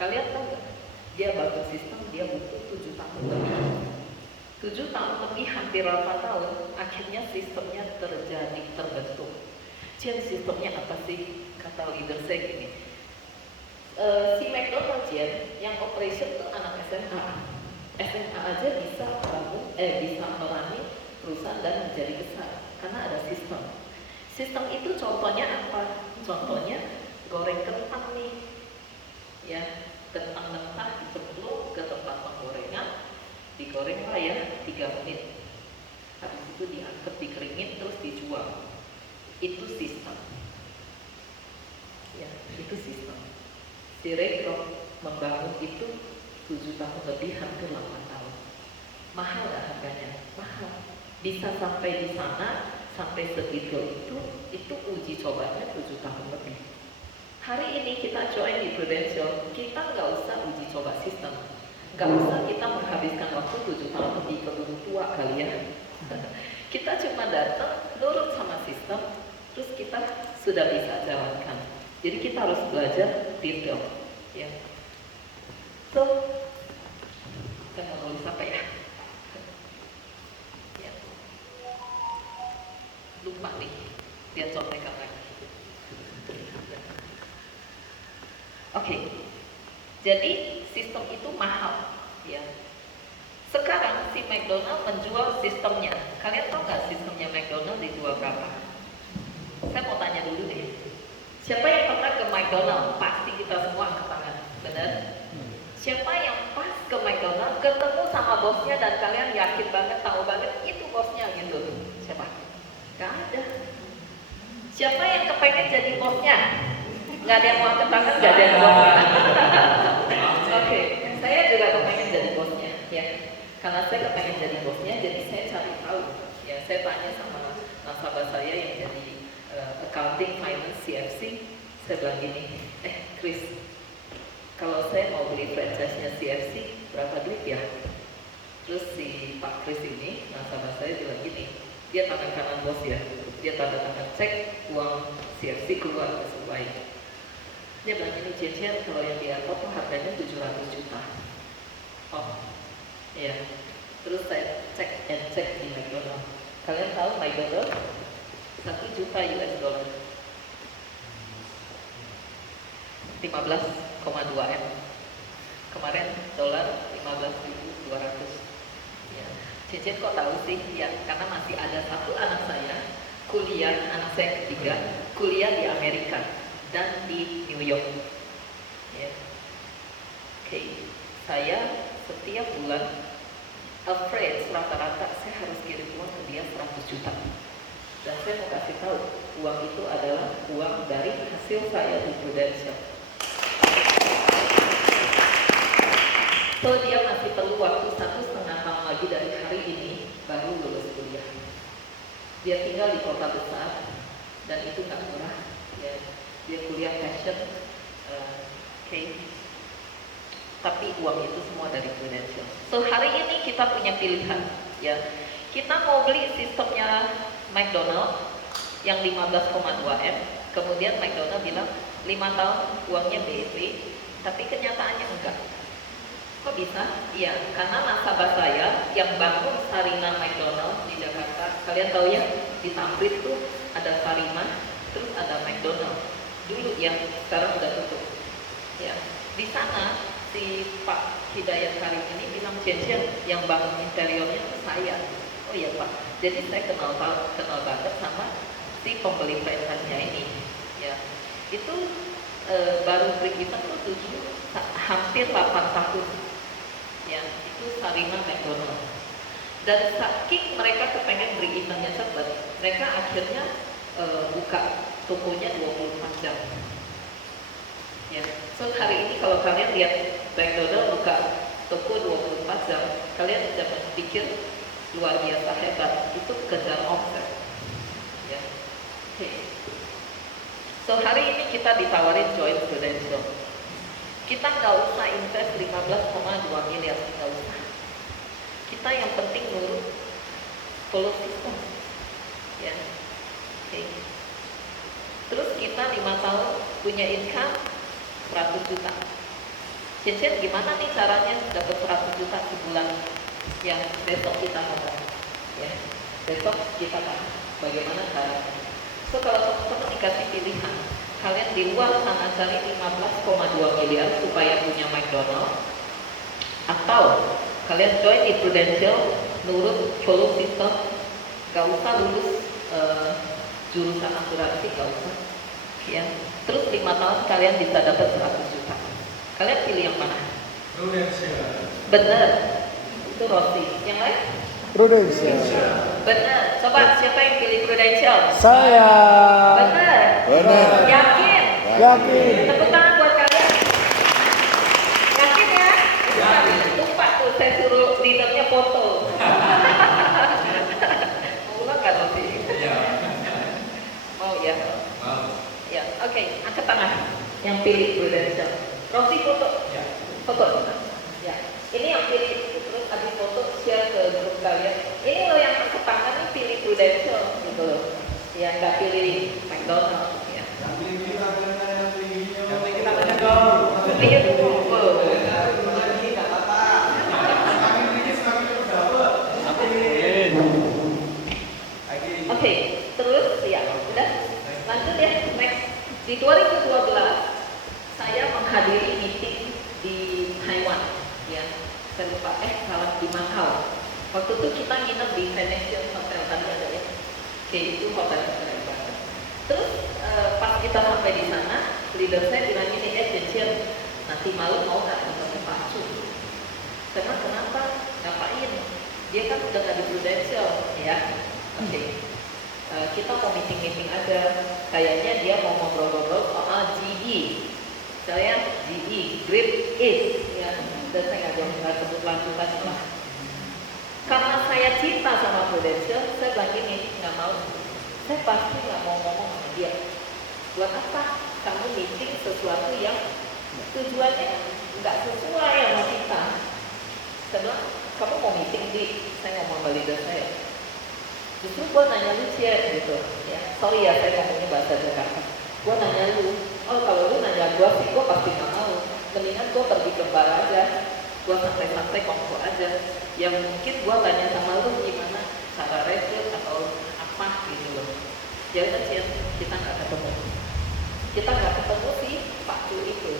Kalian tahu nggak? Dia bangun sistem, dia butuh 7 tahun lebih. 7 tahun lebih, hampir 8 tahun, akhirnya sistemnya terbentuk. Jadi sistemnya apa sih? Kata leader saya gini, si McDonald yang operation itu anak SMA. SMA aja bisa bisa melalui perusahaan dan menjadi besar karena ada sistem. Sistem itu contohnya apa? Contohnya goreng kentang nih, ya, kentang mentah dicemplung ke tempat penggorengan, digoreng lah ya 3 menit. Habis itu diangkat, dikeringin, terus dijual. Itu sistem. Ya, itu sistem. Si Ray Kroc membangun itu 7 tahun lebih, hampir 8 tahun. Mahal nggak harganya? Mahal. Bisa sampai di sana, sampai sedetail itu uji cobanya 7 tahun lebih. Hari ini kita join di Prudential, kita nggak usah uji coba sistem, nggak usah kita menghabiskan waktu 7 tahun lebih keburu tua kali ya. Kita cuma datang, nurut sama sistem, terus kita sudah bisa jalankan. Jadi kita harus belajar detail, ya. So, saya mau nulis apa ya? Ya. Lupa nih, dia contekan lagi. Oke, jadi sistem itu mahal, ya. Sekarang si McDonald menjual sistemnya. Kalian tahu nggak sistemnya McDonald dijual berapa? Saya mau tanya dulu deh. Siapa yang pernah ke McDonald? Pasti kita semua angkat tangan, benar? Siapa yang pas ke McDonald, ketemu sama bosnya dan kalian yakin banget, tahu banget itu bosnya gitu? Siapa? Gak ada. Siapa yang kepengen jadi bosnya? Gak ada yang mau angkat tangan, gak ada yang mau. Oke, saya juga kepengen jadi bosnya, ya. Karena saya kepengen jadi bosnya, jadi saya cari tahu. Ya, saya tanya sama nasabah saya yang jadi accounting, finance, CFC. Saya bilang gini, Chris, kalau saya mau beli franchise-nya CFC, berapa duit ya? Terus si Pak Chris ini, nasabah saya bilang gini, dia tangan kanan bos ya, dia tanda tangan cek uang CFC keluar sesuai. Dia bilang gini, Cian, kalau yang di airport tuh harganya 700 juta. Oh, iya. Terus saya cek di McDonald. Kalian tahu McDonald 1 juta US dollar, 15,2 M. Kemarin dolar 15.200. Ya. Cincin kok tahu sih? Ya, karena masih ada satu anak saya kuliah, anak saya yang ketiga kuliah di Amerika dan di New York. Ya. Oke, saya setiap bulan average rata-rata saya harus kirim uang ke dia 100 juta. Dan saya mau kasih tahu, uang itu adalah uang dari hasil saya di Prudential. So dia masih perlu waktu 1,5 tahun lagi dari hari ini baru lulus kuliah. Dia tinggal di kota besar dan itu nggak murah. Ya, dia kuliah fashion, tapi uang itu semua dari Prudential. So hari ini kita punya pilihan, ya. Kita mau beli sistemnya McDonald yang 15,2 M. Kemudian McDonald bilang 5 tahun uangnya BEP, tapi kenyataannya enggak. Kok bisa? Iya, karena nasabah saya yang bangun Sarina McDonald di Jakarta, kalian tahu ya, di Tamrin tuh ada Sarina, terus ada McDonald. Dulu ya, sekarang udah tutup. Ya, di sana si Pak Hidayat Karim ini bilang, Cincin yang bangun interiornya itu saya. Oh iya Pak, jadi saya kenal banget sama si pembeli franchise-nya ini. Ya, itu baru break even tuh hampir 8 tahun. Ya, itu Sarina McDonald. Dan saking mereka kepengen break evennya cepat, mereka akhirnya buka tokonya 24 jam. Ya, so hari ini kalau kalian lihat McDonald buka toko 24 jam, kalian sudah berpikir luar biasa hebat, itu kejar omset. Ya, oke. So hari ini kita ditawarin join Prudential. Kita nggak usah invest 15,2 miliar, nggak usah. Kita yang penting nurut follow system. Ya, oke. Terus kita 5 tahun punya income 100 juta. Cincin gimana nih caranya dapat 100 juta sebulan? Yang besok kita ngomong. Ya, besok kita kan bagaimana caranya. So kalau teman-teman dikasih pilihan, kalian di luar sana cari 15,2 miliar supaya punya McDonald, atau kalian join di Prudential, nurut follow system, gak usah lulus jurusan asuransi, gak usah. Ya, terus 5 tahun kalian bisa dapat 100 juta. Kalian pilih yang mana? Prudential. Bener, itu Rossi. Yang lain? Prudential. Bener. Coba siapa yang pilih Prudential? Saya. Bener. Benar. Yakin? Yakin. Tepuk tangan buat kalian. Yakin ya? Lupa tuh saya suruh leadernya foto. Mau ulang kan Rossi? Iya. Mau ya? Mau. Ya, oke. Angkat tangan yang pilih Prudential. Rossi foto. Ya. Foto. Ya. Ini yang pilih, terus habis foto share ke grup kalian. Ini loh yang angkat tangan nih pilih Prudential gitu loh. Yang nggak pilih McDonald. Ya. Yang kita tanya dong. Iya dulu. Oke, terus ya udah lanjut ya next. Di 2012 saya menghadiri meeting di Taiwan, ya. Saya lupa, salah, di Macau. Waktu itu kita nginep di Venetian Hotel, tadi ada ya. Oke, itu hotel keren banget. Terus pas kita sampai di sana, leader saya bilang ini, Cincin, nanti malam mau nggak nonton pacu? Saya bilang, kenapa? Ngapain? Dia kan udah nggak di Prudential, ya. Oke. Kita mau meeting aja. Kayaknya dia mau ngobrol-ngobrol soal GE. Saya GE, Great East, ya. Dan saya nggak sebut lanjutan lah. Karena saya cinta sama Prudential, saya bilang gini, nggak mau. Saya pasti nggak mau ngomong sama dia. Buat apa? Kamu meeting sesuatu yang tujuannya nggak sesuai sama kita. Saya bilang, kamu mau meeting di? Saya ngomong sama leader saya. Justru gue nanya lu gitu, ya. Sorry ya, saya ngomongnya bahasa Jakarta. Gue nanya lu, oh kalau lu nanya gue sih, gue pasti nggak mau. Mendingan gue pergi ke bar aja. Gua santai-santai kongko aja. Yang mungkin gua tanya sama lu gimana cara rekrut atau apa gitu loh. Ya udah sih, kita nggak ketemu. Kita nggak ketemu sih Pak Cu itu.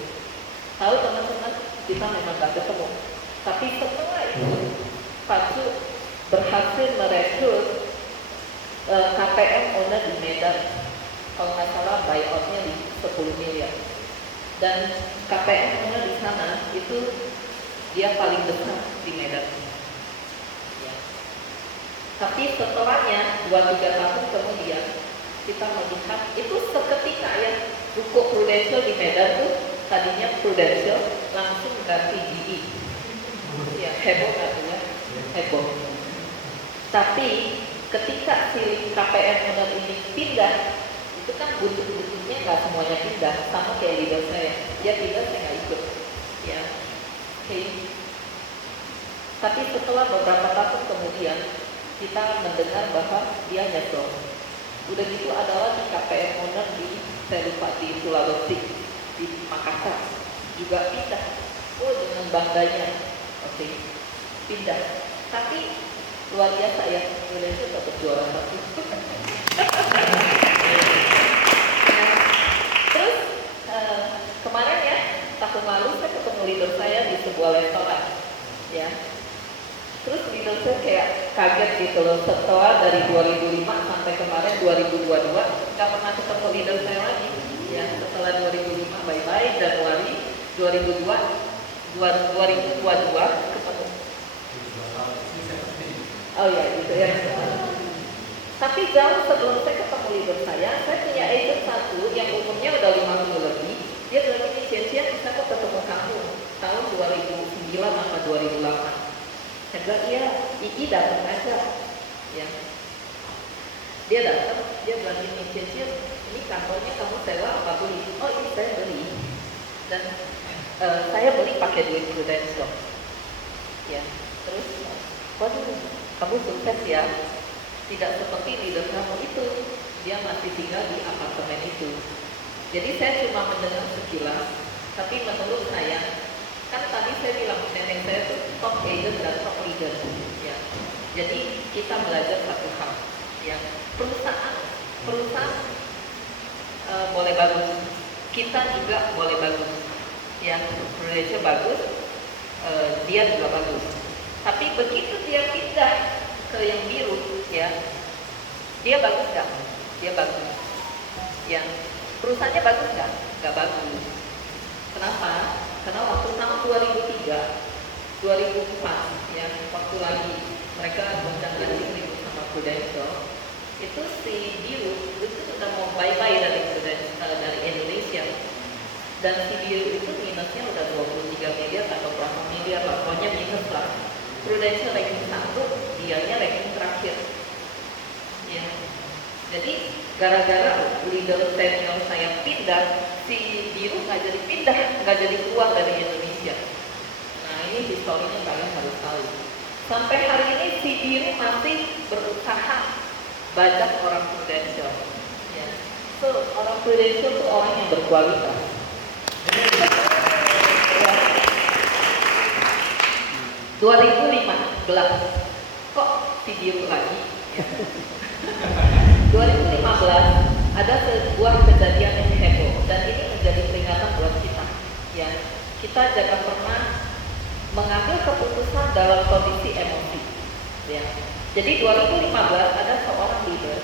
Tahu teman-teman, kita memang nggak ketemu. Tapi setelah itu, Pak Cu berhasil merekrut KPM owner di Medan. Kalau nggak salah buyoutnya di 10 miliar. Dan KPM owner di sana itu dia paling besar di Medan. Ya. Tapi setelahnya 2-3 tahun kemudian kita melihat itu seketika ya, ruko Prudential di Medan tuh tadinya Prudential langsung ganti GE. Ya heboh nggak tuh ya? Heboh. Tapi ketika si KPM owner ini pindah, itu kan buntut-buntutnya nggak semuanya pindah, sama kayak leader saya. Dia pindah, saya nggak ikut. Ya, oke. Tapi setelah beberapa tahun kemudian, kita mendengar bahwa dia nyesel. Udah gitu ada lagi KPM owner di, saya lupa, di Sulawesi, di Makassar, juga pindah. Oh, dengan bangganya, oke, pindah. Tapi luar biasa ya, Indonesia tetap juara satu. Terus kemarin ya, tahun lalu saya ketemu leader saya di sebuah restoran, ya. Terus leader saya kayak kaget gitu loh, setelah dari 2005 sampai kemarin 2022 nggak pernah ketemu leader saya lagi, ya. Setelah 2005 bye-bye, Januari 2022 ketemu. Oh ya gitu ya. Tapi jauh sebelum saya ketemu leader saya punya agent satu yang umurnya udah 50 lebih. Dia bilang ini, Cia, bisa kok ketemu kamu tahun 2009 atau 2008. Saya bilang iya, Iki datang aja. Ya. Dia datang, dia bilang ini, Cia, ini kantornya kamu sewa apa beli? Oh ini saya beli. Dan saya beli pakai duit Prudential. Ya. Terus, waduh, kamu sukses ya. Tidak seperti leader kamu itu, dia masih tinggal di apartemen itu. Jadi saya cuma mendengar sekilas, tapi menurut saya, kan tadi saya bilang nenek saya itu top agent dan top leader, ya. Jadi kita belajar satu hal, ya. Perusahaan boleh bagus, kita juga boleh bagus, ya. Indonesia bagus, dia juga bagus. Tapi begitu dia pindah ke yang biru, ya, dia bagus nggak? Dia bagus. Ya, perusahaannya bagus nggak? Nggak bagus. Kenapa? Karena waktu tahun 2003, 2004, ya, waktu lagi mereka gonjang-ganjing ribut sama Prudential, itu si biru itu sudah mau bye-bye dari Indonesia. Dan si biru itu minusnya udah 23 miliar atau berapa miliar lah, pokoknya minus lah. Prudential ranking 1, dianya ranking terakhir. Ya. Jadi gara-gara leader senior saya pindah, si biru nggak jadi pindah, nggak jadi keluar dari Indonesia. Nah ini historinya kalian harus tahu. Sampai hari ini si biru masih berusaha bajak orang Prudential. Ya. So orang Prudential itu orang yang berkualitas. Ya. 2015 kok si biru lagi? Ya. 2015 ada sebuah kejadian yang heboh dan ini menjadi peringatan buat kita. Ya, kita jangan pernah mengambil keputusan dalam kondisi emosi. Ya, jadi 2015 ada seorang leader,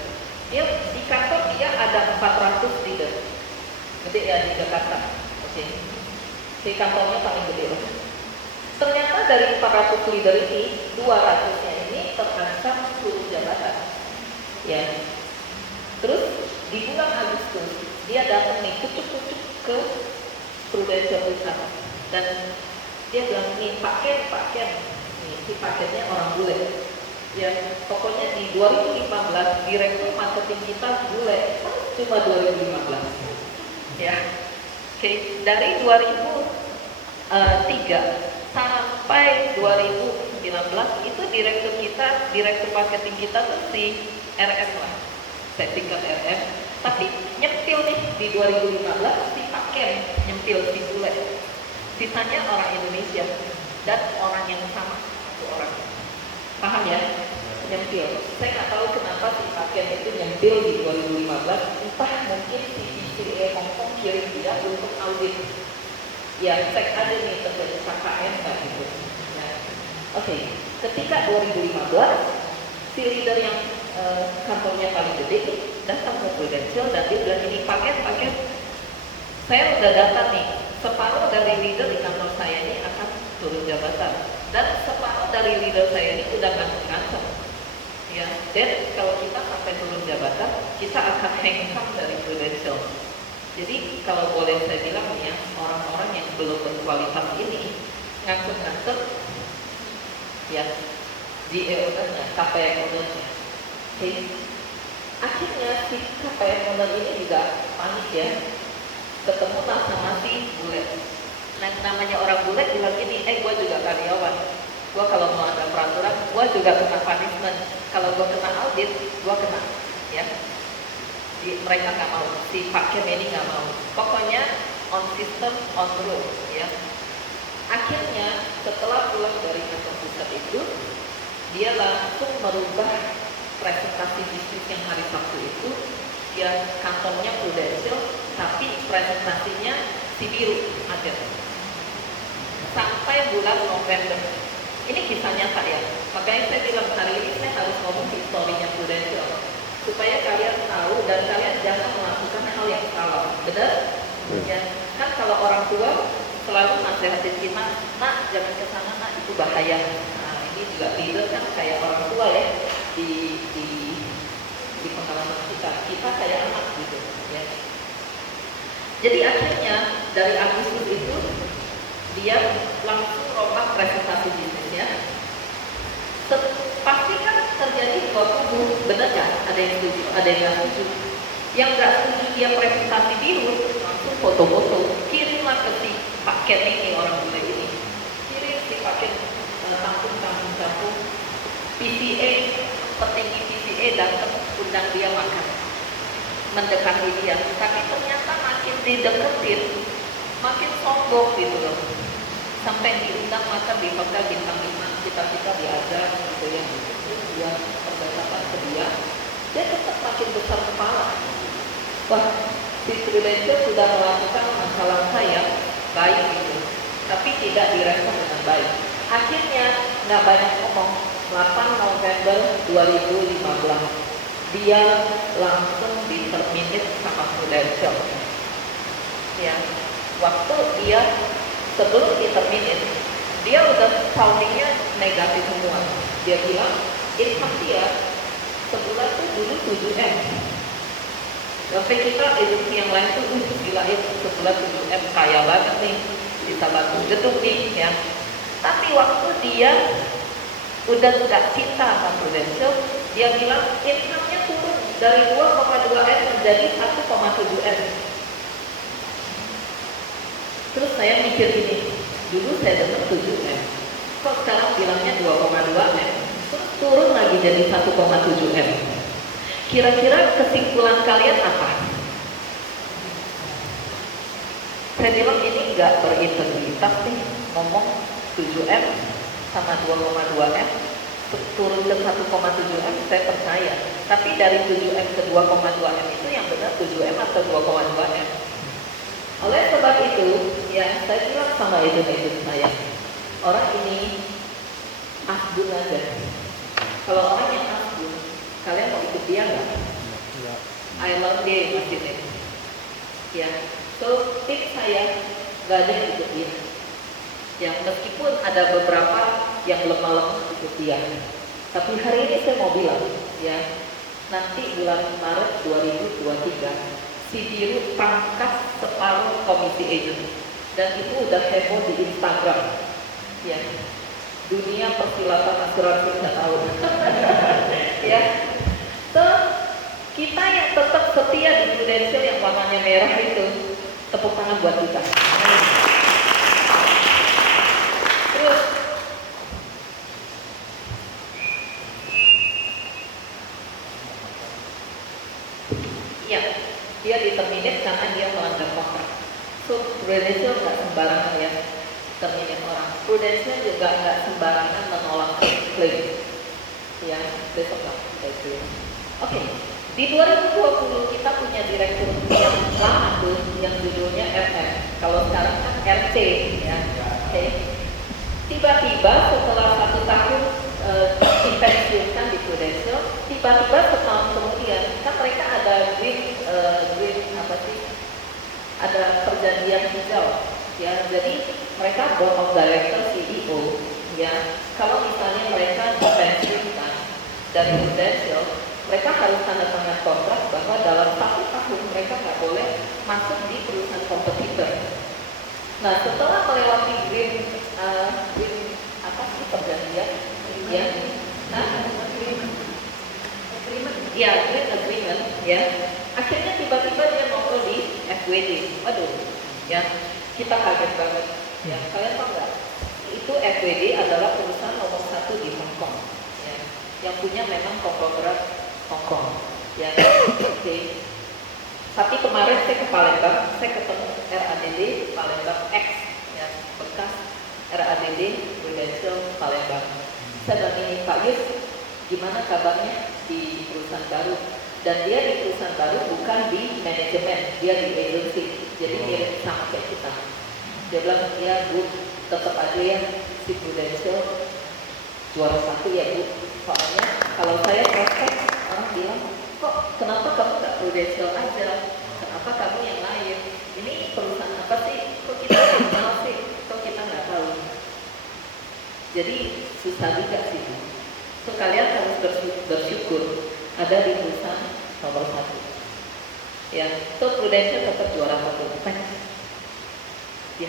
dia di kantor dia ada 400 leader, gede ya di Jakarta. Oke, di kantornya paling gede loh. Ternyata dari 400 leader ini, 200-nya ini terancam turun jabatan. Ya. Terus di bulan Agustus dia datang nih kucuk-kucuk ke Prudential Wisata dan dia bilang nih Pak Ken, nih si paketnya orang bule. Ya pokoknya di 2015 direktur marketing kita bule, cuma 2015. Ya, oke, dari 2003 sampai 2019 itu direktur marketing kita tuh si RM lah, saya tingkat RM, tapi nyempil nih di 2015 si Pak Ken nyempil si bule, sisanya orang Indonesia. dan orang yang sama satu orang. Paham ya? Nyempil. Saya nggak tahu kenapa si pasien itu nyempil di 2015. Entah mungkin si BCA Hong Kong kirim dia untuk audit. Ya, cek aja nih terjadi KKN nggak gitu. Ya. Oke, ketika 2015 si leader yang kantornya paling gede datang ke Prudential dan dia bilang ini paket saya udah data nih, separuh dari leader di kantor saya ini akan turun jabatan dan separuh dari leader saya ini udah ngancam. Ya, dan kalau kita sampai turun jabatan, kita akan hengkang dari Prudential. Jadi kalau boleh saya bilang ya, orang-orang yang belum berkualitas ini ngancem-ngancem ya di ownernya, KPM ownernya. Oke. Akhirnya si KPM owner ini juga panik ya, ketemu sama si bule. Nah, namanya orang bule bilang gini, gue juga karyawan, gue kalau mau ada peraturan, gue juga kena punishment. Kalau gue kena audit, gue kena, ya. Mereka nggak mau, si Pak Kem ini nggak mau. Pokoknya on system, on rule, ya. Akhirnya setelah pulang dari kantor pusat itu, dia langsung merubah presentasi bisnis yang hari Sabtu itu, yang kantornya Prudential, tapi presentasinya si biru aja. Sampai bulan November. Ini kisah nyata ya. Makanya saya bilang hari ini saya harus ngomong historinya Prudential supaya kalian tahu dan kalian jangan melakukan hal yang salah. Benar? Ya. Kan kalau orang tua selalu nasihatin kita, nak jangan ke sana, nak itu bahaya. Nah, ini juga leader kan kayak orang tua ya di pengalaman kita kayak anak gitu ya. Jadi akhirnya dari Agustus itu dia langsung rombak presentasi bisnisnya. Pasti kan terjadi dua kubu, benar kan? Ada yang setuju, ada yang nggak setuju. Yang nggak setuju dia presentasi biru, langsung foto-foto, kirimlah ke si Pak Ken ini, orang bule ini. Kirim si Pak Ken tampung PCA, petinggi PCA datang undang dia makan, mendekati dia. Tapi ternyata makin dideketin, makin sombong gitu loh. Sampai diundang makan di hotel bintang 5, kita diajar gitu ya. Dia berdasarkan ke dia tetap makin besar kepala. Wah, si Prudential sudah melakukan langkah-langkah yang baik gitu, tapi tidak direspon dengan baik. Akhirnya nggak banyak ngomong. 8 November 2015 dia langsung diterminate sama Prudential. Ya, waktu dia sebelum diterminate, dia udah soundingnya negatif semua. Dia bilang income dia sebulan tuh dulu 7M. Sampai kita agensi yang lain tuh gila ya, sebulan 7M kaya banget nih, bisa bantu gedung nih ya. Tapi waktu dia udah nggak cinta sama Prudential, dia bilang income-nya turun dari 2,2M menjadi 1,7M. Terus saya mikir gini, dulu saya dengar 7M, kok sekarang bilangnya 2,2M, terus turun lagi jadi 1,7M. Kira-kira kesimpulan kalian apa? Saya bilang ini nggak berintegritas nih, ngomong 7M sama 2,2M turun ke 1,7M saya percaya. Tapi dari 7M ke 2,2M itu yang benar 7M atau 2,2M. Oleh sebab itu, ya saya bilang sama agent saya, orang ini asbun aja. Kalau orang yang asbun, kalian mau ikut dia nggak? I love dia maksudnya. Ya, so tips saya nggak ada yang ikut dia. Ya, meskipun ada beberapa yang lemah-lemah ikut dia. Tapi hari ini saya mau bilang, ya, nanti bulan Maret 2023, si biru pangkas separuh komisi agent. Dan itu udah heboh di Instagram. Ya, dunia persilatan asuransi nggak tahu. Ya, so kita yang tetap setia di Prudential yang warnanya merah itu, tepuk tangan buat kita. Terus ya, dia diterminate karena dia melanggar kontrak. So Prudential nggak sembarangan ya. terminate orang. Prudential juga nggak sembarangan menolak klaim. Ya, besok lah kita itu. Oke, di 2020 kita punya direktur yang lama tuh, yang judulnya RM. Kalau sekarang kan RC, ya. Oke. Tiba-tiba setelah 1 tahun dipensiunkan di Prudential, tiba-tiba setahun kemudian kan mereka ada green apa sih? Ada perjanjian hijau, ya. Jadi mereka board of director CEO, ya. Kalau misalnya mereka dipensiunkan dari Prudential, mereka harus tanda tangan kontrak bahwa dalam 1 tahun mereka nggak boleh masuk di perusahaan kompetitor. Nah, setelah melewati green apa sih perjanjian, ya, ya green agreement, ya, akhirnya tiba-tiba dia nongol di FWD. Waduh, ya, kita kaget banget. Ya, kalian tahu nggak? Itu FWD adalah perusahaan nomor 1 di Hong Kong, ya, yang punya memang konglomerat Hong Kong, ya. Oke. Tapi kemarin saya ke Palembang, saya ketemu RADD Palembang X, ya, bekas RADD Prudential Palembang. Saya tanya Pak Yus, gimana kabarnya di perusahaan baru? Dan dia di perusahaan baru bukan di manajemen, dia di agency, jadi mirip sama kayak kita. Dia bilang, ya Bu, tetap aja ya si Prudential juara 1 ya Bu. Soalnya kalau saya prospek, orang bilang, kok kenapa kamu nggak Prudential aja? Kenapa kamu yang lain? Ini perusahaan apa sih? Kok kita nggak kenal sih? Kok kita nggak tahu? Jadi susah juga sih. So kalian harus bersyukur ada di perusahaan nomor 1. Ya, so Prudential tetap juara 1. Ya.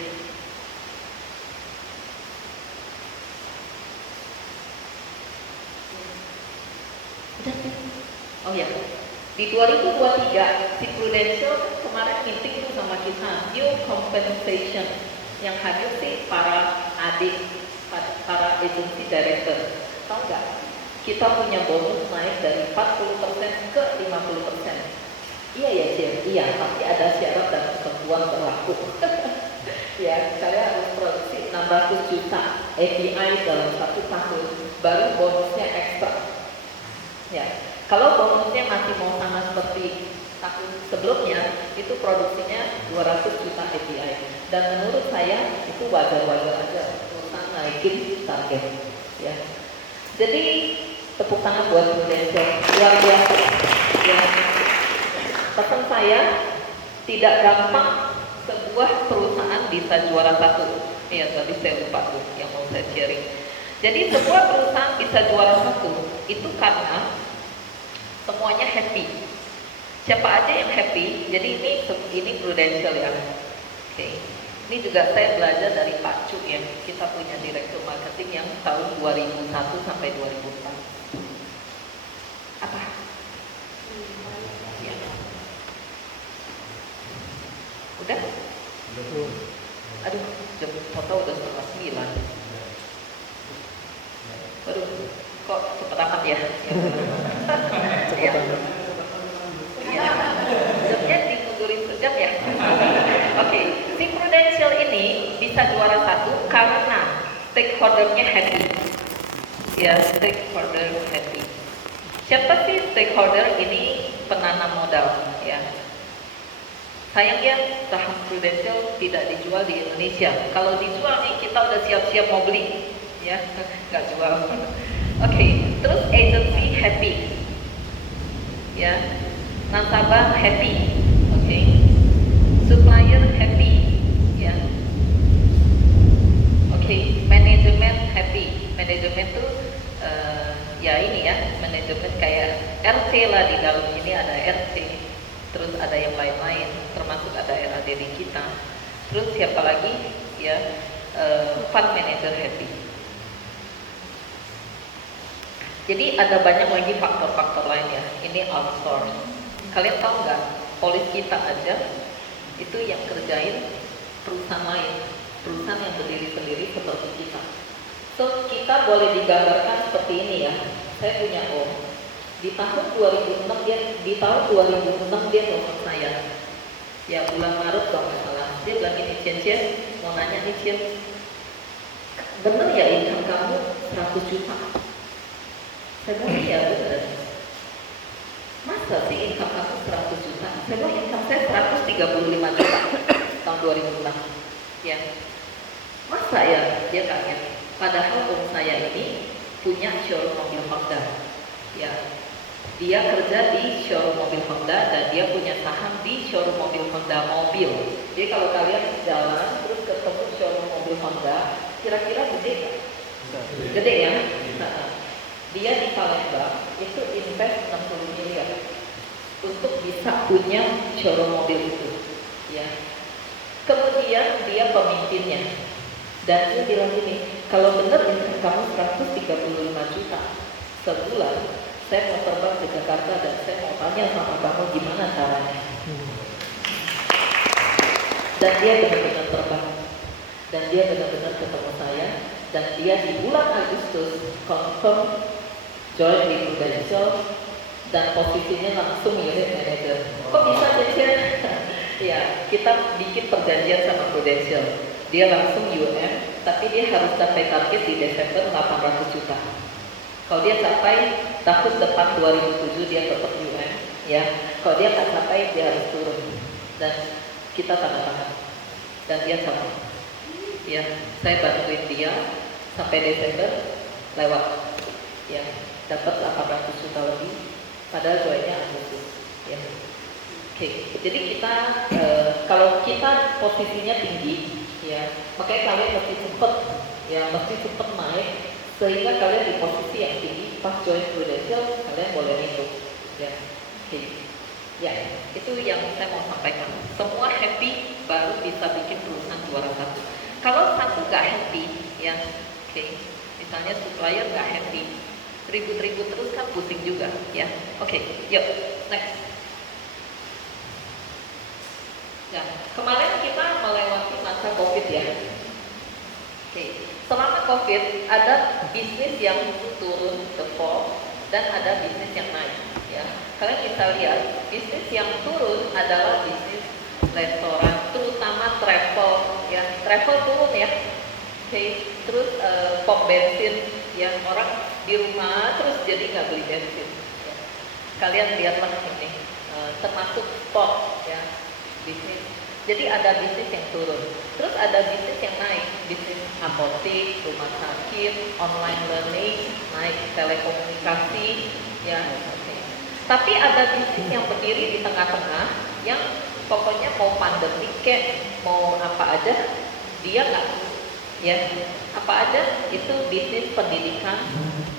Oh ya, di 2023 si Prudential kemarin meeting tuh sama kita new compensation yang hadir sih para adik, para agency director. Tahu nggak? Kita punya bonus naik dari 40% ke 50%. Iya ya Jim, iya. Tapi ada syarat dan ketentuan berlaku. Ya, saya harus produksi 600 juta API dalam 1 tahun, baru bonusnya ekstra. Ya, kalau bonusnya masih mau sama seperti tahun sebelumnya, itu produksinya 200 juta API. Dan menurut saya itu wajar-wajar aja perusahaan naikin target. Ya, jadi tepuk tangan buat Prudential, luar biasa. Ya, pesan saya tidak gampang sebuah perusahaan bisa juara 1. Ya, tadi saya lupa tuh yang mau saya sharing. Jadi sebuah perusahaan bisa juara 1 itu karena semuanya happy. Siapa aja yang happy? Jadi ini Prudential ya. Oke. Ini juga saya belajar dari Pak Cuk ya. Kita punya direktur marketing yang tahun 2001 sampai 2004. Apa? Ya. Udah? Aduh, jam foto udah 9:30. Waduh, kok cepet amat ya? Ya. Ya. Jamnya dimundurin sejam ya? Oke, si Prudential ini bisa juara 1 karena stakeholder-nya happy. Ya, stakeholder happy. Siapa sih stakeholder? Ini penanam modal ya. Sayangnya saham Prudential tidak dijual di Indonesia. Kalau dijual nih kita udah siap-siap mau beli, ya nggak jual. Oke, terus agency happy, ya, nasabah happy, oke, supplier happy, ya, oke, manajemen happy. Manajemen tuh ya ini ya, manajemen kayak RC lah, di dalam ini ada RC. Terus ada yang lain-lain, termasuk ada RADD kita. Terus siapa lagi? Ya, fund manager happy. Jadi ada banyak lagi faktor-faktor lain ya. Ini outsource. Kalian tahu nggak? Polis kita aja itu yang kerjain perusahaan lain, perusahaan yang berdiri sendiri seperti kita. So kita boleh digambarkan seperti ini ya. Saya punya om. Di tahun 2006 dia telepon saya. Ya bulan Maret kalau nggak salah. Dia bilang ini Cien, mau nanya nih Cien, bener ya income kamu 100 juta? Saya bilang iya bener. Masa sih income kamu 100 juta? Saya bilang income saya 135 juta tahun 2006. Ya, masa ya? Dia kaget. Padahal om saya ini punya showroom mobil Honda. Ya, dia kerja di showroom mobil Honda dan dia punya saham di showroom mobil Honda mobil. Jadi kalau kalian jalan terus ketemu showroom mobil Honda, kira-kira gede nggak? Gede ya? Nah, dia di Palembang itu invest 60 miliar untuk bisa punya showroom mobil itu. Ya. Kemudian dia pemimpinnya dan dia bilang gini, kalau benar income kamu 135 juta sebulan, saya mau terbang ke Jakarta dan saya mau tanya sama kamu gimana caranya. Dan dia benar-benar terbang dan dia benar-benar ketemu saya dan dia di bulan Agustus confirm join di Prudential dan posisinya langsung unit manager. Kok bisa Cecil? Ya, kita bikin perjanjian sama Prudential. Dia langsung UM, tapi dia harus capai target di Desember 800 juta. Kalau dia capai tahun depan 2007 dia tetap UM, ya. Kalau dia nggak capai dia harus turun. Dan kita tanda tangan. Dan dia capai. Ya, saya bantuin dia sampai Desember lewat. Ya, dapat 800 juta lebih. Padahal joinnya Agustus. Ya. Oke, jadi kita kalau kita posisinya tinggi, ya, makanya kalian mesti cepet, ya, mesti cepet naik sehingga kalian di posisi yang tinggi pas join Prudential kalian boleh hitung, ya. Oke, ya, itu yang saya mau sampaikan. Semua happy baru bisa bikin perusahaan juara satu. Kalau satu nggak happy, ya, oke, misalnya supplier nggak happy, ribut-ribut terus kan pusing juga, ya. Oke, yuk, next. Nah, kemarin kita melewati masa COVID ya. Oke, selama COVID ada bisnis yang turun ke fall dan ada bisnis yang naik. Ya, kalian bisa lihat bisnis yang turun adalah bisnis restoran, terutama travel. Ya, travel turun ya. Oke, terus pom bensin, ya orang di rumah terus jadi nggak beli bensin. Ya. Kalian lihatlah ini, termasuk spot ya. Bisnis. Jadi ada bisnis yang turun, terus ada bisnis yang naik, bisnis apotek, rumah sakit, online learning, naik telekomunikasi, ya. Tapi ada bisnis yang berdiri di tengah-tengah, yang pokoknya mau pandemi kek, mau apa aja, dia nggak, ya, apa aja itu bisnis pendidikan,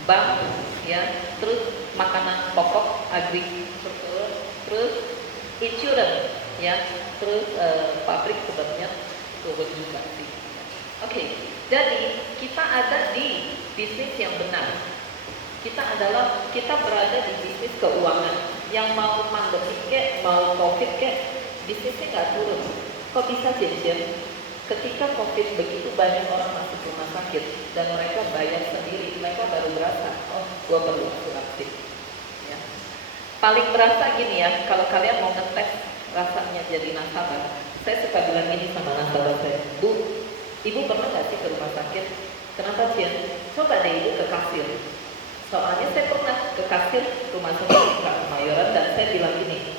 bank, ya, terus makanan pokok, agrikultur, terus insurance. Ya, terus pabrik sebenarnya turun juga sih. Oke, jadi kita ada di bisnis yang benar. Kita berada di bisnis keuangan. Yang mau pandemi kek, mau COVID kek, bisnisnya nggak turun. Kok bisa Jen? Ketika COVID begitu banyak orang masuk rumah sakit dan mereka bayar sendiri, mereka baru berasa, oh, gua perlu asuransi. Ya. Paling berasa gini ya, kalau kalian mau ngetes rasanya jadi nasabah, saya suka bilang ini sama nasabah saya, Bu, Ibu pernah nggak sih ke rumah sakit? Kenapa Cian? Coba deh Ibu ke kasir. Soalnya saya pernah ke kasir rumah sakit Kemayoran dan saya bilang gini,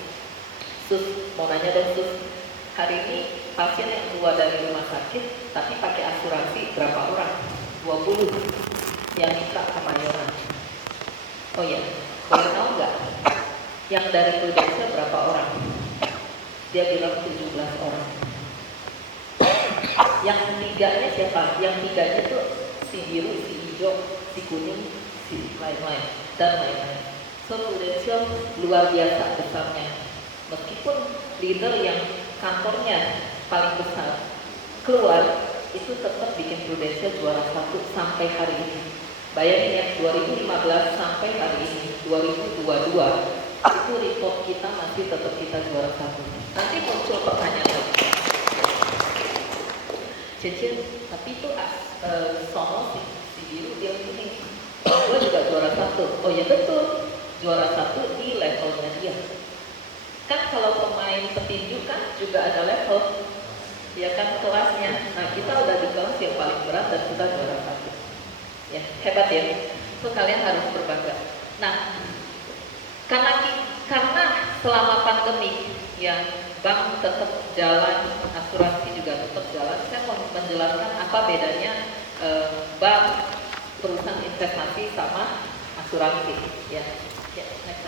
Sus, mau nanya dong Sus, hari ini pasien yang keluar dari rumah sakit tapi pakai asuransi berapa orang? 20 yang minta Kemayoran. Oh ya, boleh tahu nggak? Yang dari Prudential berapa orang? Dia bilang 17 orang. Yang tiganya siapa? Yang tiganya tuh si biru, si hijau, si kuning, si lain-lain dan lain-lain. So Prudential luar biasa besarnya. Meskipun leader yang kantornya paling besar keluar, itu tetap bikin Prudential juara satu sampai hari ini. Bayangin ya, 2015 sampai hari ini 2022 itu report kita masih tetap kita juara satu. Nanti muncul pertanyaan lagi, Cecil, tapi itu sono si biru dia ini, gue juga juara satu. Oh ya betul, juara satu di levelnya dia. Kan kalau pemain petinju kan juga ada level. ya kan kelasnya. Nah kita udah di kelas yang paling berat dan kita juara 1. Ya hebat ya. So kalian harus berbangga. Nah karena selama pandemi ya bank tetap jalan, asuransi juga tetap jalan. Saya mau menjelaskan apa bedanya bank, perusahaan investasi sama asuransi. Ya, next.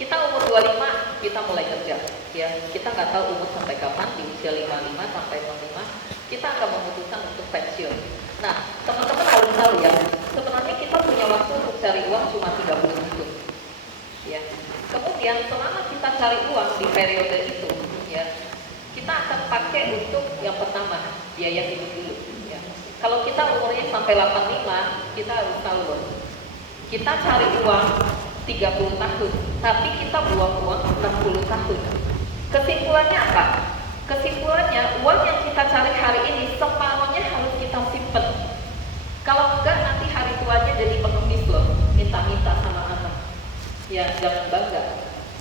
Kita umur 25 kita mulai kerja. Ya, kita nggak tahu umur sampai kapan, di usia 55 sampai 65 kita akan memutuskan untuk pensiun. Nah, teman-teman harus tahu ya, sebenarnya kita punya waktu untuk cari uang cuma 30 tahun. Ya. Kemudian selama kita cari uang di periode itu, ya, kita akan pakai untuk yang pertama biaya hidup dulu. Ya. Kalau kita umurnya sampai 85, kita harus tahu loh, kita cari uang 30 tahun, tapi kita buang uang 60 tahun. Kesimpulannya apa? Kesimpulannya uang yang kita cari hari ini separuhnya harus kita simpen. Kalau enggak nanti hari tuanya jadi pengemis loh, minta-minta sama anak. Ya jangan bangga,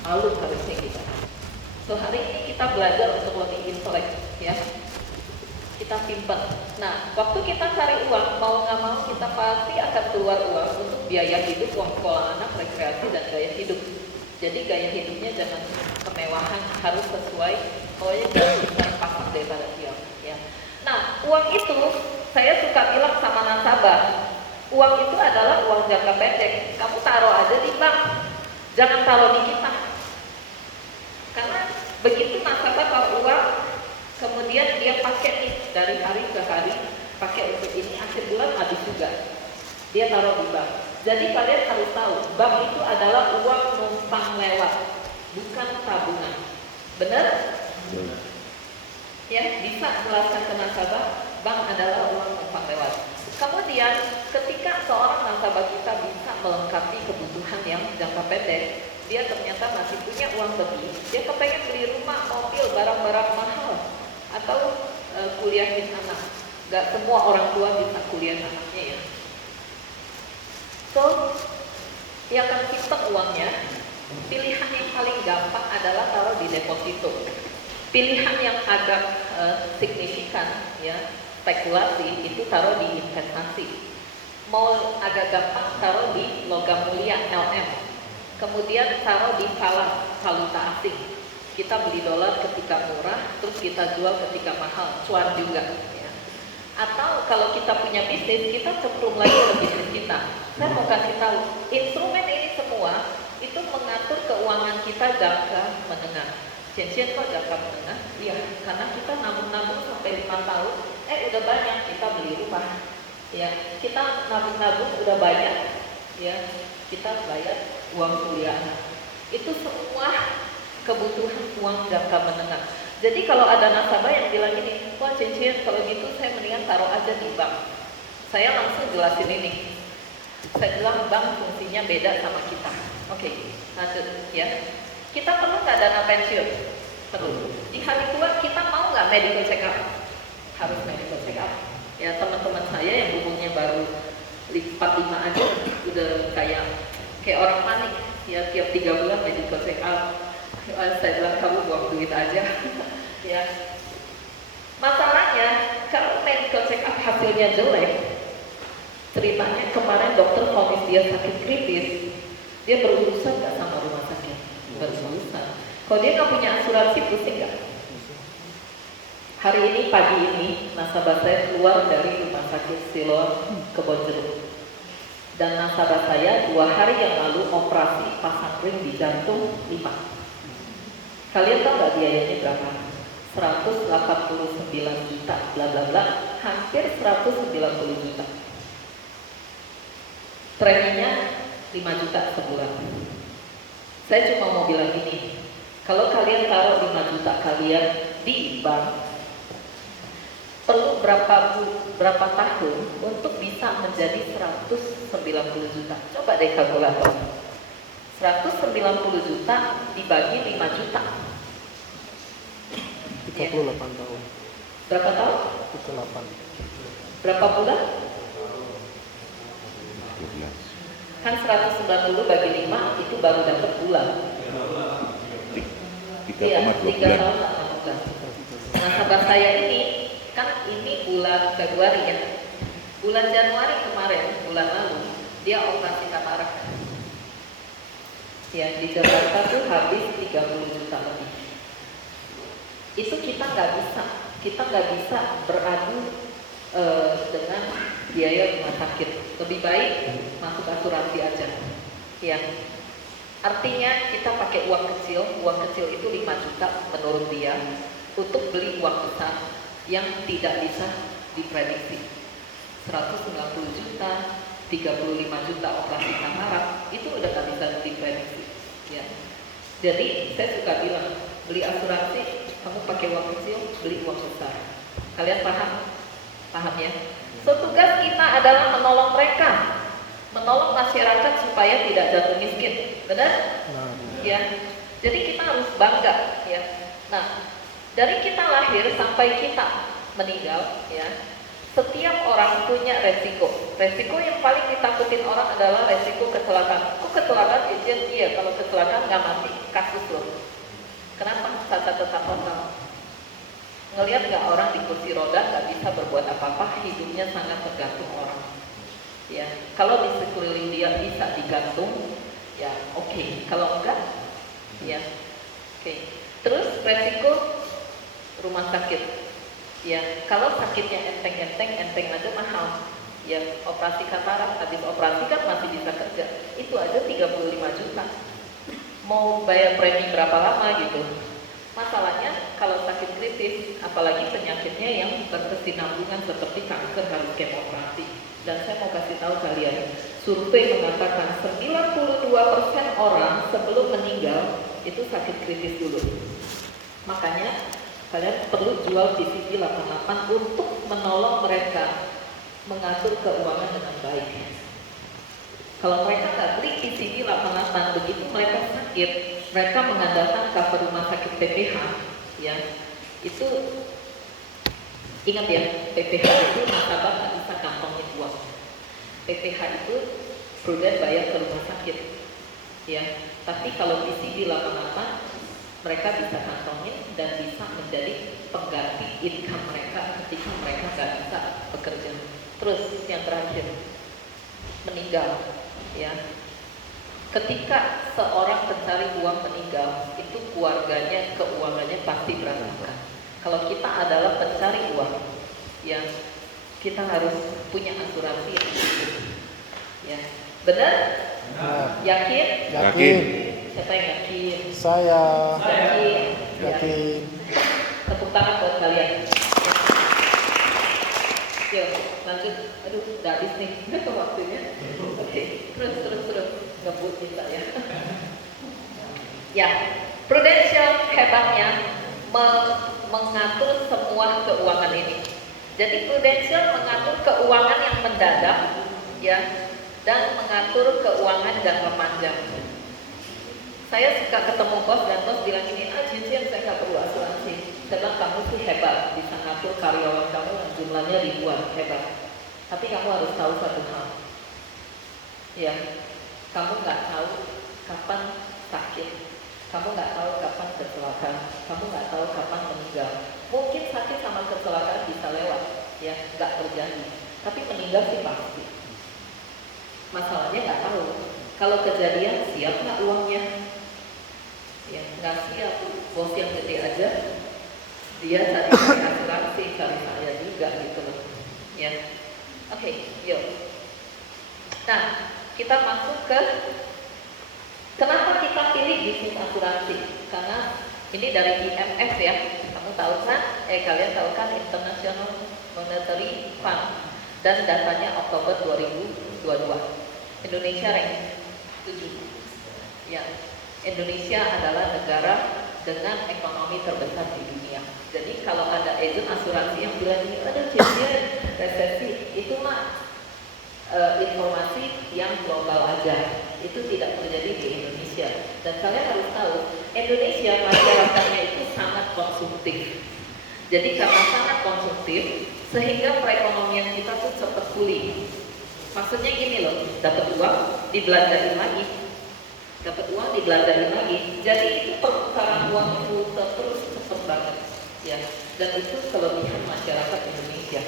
malu harusnya kita. So hari ini kita belajar untuk lebih intelek, ya. Kita simpen. Nah, waktu kita cari uang, mau nggak mau kita pasti akan keluar uang untuk biaya hidup, uang sekolah anak, rekreasi dan gaya hidup. Jadi gaya hidupnya jangan kemewahan, harus sesuai. Pokoknya jangan kita pasang daripada siap. Ya. Nah, uang itu saya suka bilang sama nasabah, uang itu adalah uang jangka pendek. Kamu taruh aja di bank, jangan taruh di kita. Karena begitu nasabah taruh uang, kemudian dia pakai nih dari hari ke hari, pakai untuk ini, akhir bulan habis juga. Dia taruh di bank. Jadi kalian harus tahu, bank itu adalah uang numpang lewat, bukan tabungan. Benar? Ya, bisa jelaskan ke nasabah, bank adalah uang numpang lewat. Kemudian, ketika seorang nasabah kita bisa melengkapi kebutuhan yang jangka pendek, dia ternyata masih punya uang lebih, dia kepengen beli rumah, mobil, barang-barang mahal, atau kuliahin anak. Gak semua orang tua bisa kuliahin anaknya ya. So, dia akan simpan uangnya. Pilihan yang paling gampang adalah taruh di deposito. Pilihan yang agak signifikan ya, spekulasi itu taruh di investasi. Mau agak gampang taruh di logam mulia LM. Kemudian taruh di valuta asing. Kita beli dolar ketika murah, terus kita jual ketika mahal, cuan juga. Ya. Atau kalau kita punya bisnis, kita cemplung lagi ke bisnis kita. Saya mau kasih tahu, instrumen ini semua itu mengatur keuangan kita jangka menengah. Cincin kok jangka menengah? Iya, karena kita nabung-nabung sampai 5 tahun, udah banyak kita beli rumah. Ya, kita nabung-nabung udah banyak, ya kita bayar uang kuliah. Itu semua kebutuhan uang jangka menengah. Jadi kalau ada nasabah yang bilang gini, wah cincin kalau gitu saya mendingan taruh aja di bank. Saya langsung jelasin ini. Saya bilang bank fungsinya beda sama kita. Oke, lanjut ya. Kita perlu nggak dana pensiun? Perlu. Di hari tua kita mau nggak medical check up? Harus medical check up. Ya teman-teman saya yang umurnya baru 45 aja udah kayak orang panik. Ya tiap 3 bulan medical check up. Saya bilang kamu buang duit aja. Ya. Masalahnya kalau medical check up hasilnya jelek, ceritanya kemarin dokter vonis dia sakit kritis, dia berurusan nggak sama rumah sakit? Berurusan. Kalau dia nggak punya asuransi, pusing nggak? Hari ini pagi ini nasabah saya keluar dari rumah sakit Siloam Kebonjeruk, dan nasabah saya 2 hari yang lalu operasi pasang ring di jantung 5. Kalian tahu nggak biayanya berapa? 189 juta, bla bla bla, hampir 190 juta. Preminya 5 juta sebulan. Saya cuma mau bilang gini, kalau kalian taruh 5 juta kalian di bank, perlu berapa tahun untuk bisa menjadi 190 juta? Coba deh kalkulator. 190 juta dibagi 5 juta. 38 tahun. Berapa tahun? 38. Berapa bulan? Kan 190 bagi 5 itu baru dapat bulan. 3,2 Iya, 3 bulan. tahun 8 lakukan. Nasabah saya ini, kan ini bulan Februari ya. Bulan Januari kemarin, bulan lalu, dia operasi katarak. Ya, di Jakarta tuh habis 30 juta lebih. Itu kita nggak bisa beradu dengan biaya rumah sakit. Lebih baik masuk asuransi aja. Ya, artinya kita pakai uang kecil itu 5 juta menurut dia untuk beli uang besar yang tidak bisa diprediksi. 190 juta, 35 juta operasi katarak itu udah nggak bisa diprediksi. Ya. Jadi saya suka bilang beli asuransi kamu pakai uang kecil, beli uang besar. Kalian paham? Paham ya? So tugas kita adalah menolong mereka, menolong masyarakat supaya tidak jatuh miskin, benar? Ya. Jadi kita harus bangga, ya. Nah, dari kita lahir sampai kita meninggal, ya. Setiap orang punya resiko. Resiko yang paling ditakutin orang adalah resiko kecelakaan. Kok kecelakaan? Iya, kalau kecelakaan nggak mati, kasus loh. Kenapa? Salah satu kamu ngelihat nggak orang di kursi roda nggak bisa berbuat apa-apa, hidupnya sangat tergantung orang. Ya, kalau di sekeliling dia bisa digantung, ya oke. Kalau enggak, ya oke. Terus resiko rumah sakit. Ya, kalau sakitnya enteng aja mahal. Ya, operasi katarak, habis operasi kan masih bisa kerja. Itu aja 35 juta. Mau bayar premi berapa lama gitu. Masalahnya kalau sakit kritis, apalagi penyakitnya yang berkesinambungan seperti kanker harus kemoterapia. Dan saya mau kasih tahu kalian, survei mengatakan 92% orang sebelum meninggal itu sakit kritis dulu. Makanya kalian perlu jual PCP 88 untuk menolong mereka mengatur keuangan dengan baik. Kalau mereka nggak beli PCP 88, begitu mereka sakit, mereka mengandalkan cover rumah sakit PPH, ya. Itu ingat ya, PPH itu nasabah nggak bisa kantongin uang. PPH itu prudent bayar ke rumah sakit, ya. Tapi kalau PCP 88 mereka bisa kantongin dan bisa menjadi pengganti income mereka ketika mereka nggak bisa bekerja. Terus yang terakhir, meninggal, ya. Ketika seorang pencari uang meninggal, itu keluarganya, keuangannya pasti berantakan. Kalau kita adalah pencari uang, ya, kita harus punya asuransi yang cukup. Ya, benar? Yakin? Yakin. Siapa yang yakin? Saya. Yakin. Yakin. Tepuk tangan buat kalian. Yuk, lanjut. Aduh, udah habis nih waktunya. Oke, terus ngebut kita ya. Ya, Prudential hebatnya mengatur semua keuangan ini. Jadi Prudential mengatur keuangan yang mendadak, ya, dan mengatur keuangan jangka panjang. Saya suka ketemu bos dan bos bilang ini, Cincin saya nggak perlu asuransi. Saya bilang kamu sih hebat, bisa ngatur karyawan kamu yang jumlahnya ribuan, hebat. Tapi kamu harus tahu satu hal, ya, kamu nggak tahu kapan sakit, kamu nggak tahu kapan kecelakaan, kamu nggak tahu kapan meninggal. Mungkin sakit sama kecelakaan bisa lewat, ya, nggak terjadi. Tapi meninggal sih pasti. Masalahnya nggak tahu. Kalau kejadian siap nggak uangnya? Ya, nggak siap. Bos yang gede aja, dia cari asuransi, cari saya juga gitu loh. Ya, oke, yuk. Nah, kita masuk ke kenapa kita pilih bisnis asuransi? Karena ini dari IMF ya, kamu tahu kan? Kalian tahu kan International Monetary Fund, dan datanya Oktober 2022. Indonesia rank 7. Ya, Indonesia adalah negara dengan ekonomi terbesar di dunia. Jadi kalau ada agent asuransi yang bilang ini ada kejadian resesi, itu mah informasi yang global aja. Itu tidak terjadi di Indonesia. Dan kalian harus tahu, Indonesia masyarakatnya itu sangat konsumtif. Jadi karena sangat konsumtif, sehingga perekonomian kita tuh cepat pulih. Maksudnya gini loh, dapat uang dibelanjain lagi, dapat uang dibelanjain lagi. Jadi itu perputaran uang itu terus cepat banget. ya. Dan itu kelebihan masyarakat Indonesia.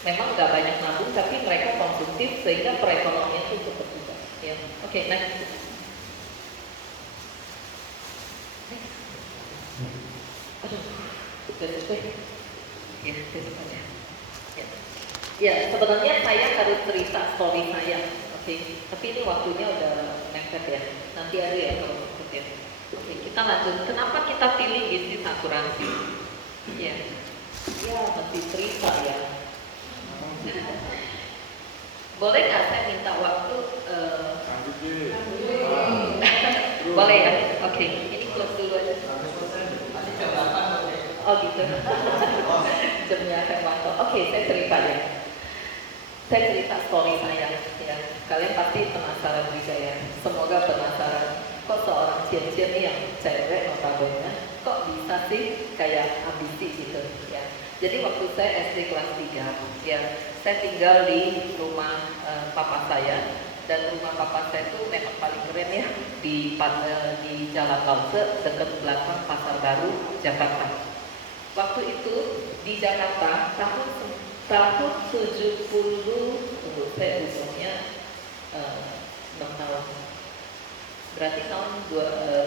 Memang nggak banyak nabung, tapi mereka konsumtif sehingga perekonomian itu cepat juga. Ya, oke, next. Aduh, udah selesai. Ya, tutup aja. Ya. Ya, sebenarnya saya harus cerita story saya, oke. Tapi ini waktunya udah mepet ya. Nanti ada ya kalau ikut ya. Oke, kita lanjut. Kenapa kita pilih bisnis asuransi? Ya, ya masih cerita ya. Boleh nggak saya minta waktu? Boleh ya? Oke, ini close dulu aja. Oh gitu. Jamnya Hermanto. Oke, saya cerita ya. Saya cerita story saya. Ya, kalian pasti penasaran juga ya. Semoga penasaran. Kok seorang Cian-Cian nih yang cewek notabene, kok bisa sih kayak ambisi gitu ya. Jadi waktu saya SD kelas 3, ya, saya tinggal di rumah papa saya, dan rumah papa saya itu memang paling keren ya di Jalan Lause dekat belakang Pasar Baru, Jakarta. Waktu itu di Jakarta tahun 70, tunggu saya umurnya 6 tahun, berarti tahun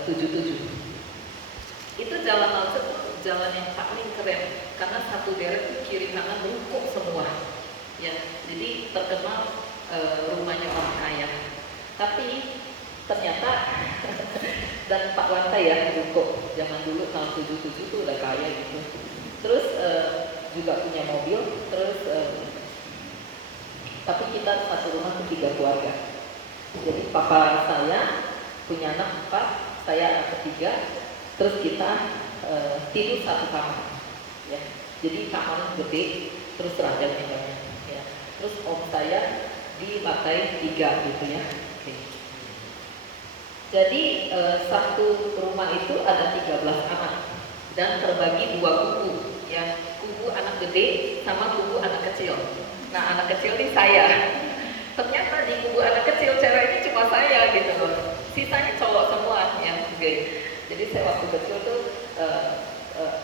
77. Itu Jalan Lause itu jalan yang paling keren karena satu daerah itu kiri kanan ruko semua ya, jadi terkenal rumahnya orang kaya. Tapi ternyata dan Pak Wanta ya ruko zaman dulu tahun 77 itu udah kaya gitu. Terus juga punya mobil, terus tapi kita satu rumah tuh 3 keluarga. Jadi papa saya punya anak 4, saya anak ketiga, terus kita tidur satu kamar, ya. Jadi kamarnya gede, terus ranjangnya banyak, ya. Terus om saya di lantai 3 gitu ya. Oke. Jadi satu rumah itu ada 13 anak dan terbagi 2 kubu, ya. Kubu anak gede sama kubu anak kecil. Nah, anak kecil ini saya. Ternyata di kubu anak kecil ceweknya cuma saya gitu loh. Sisanya cowok semua ya. Oke. Jadi saya waktu kecil tuh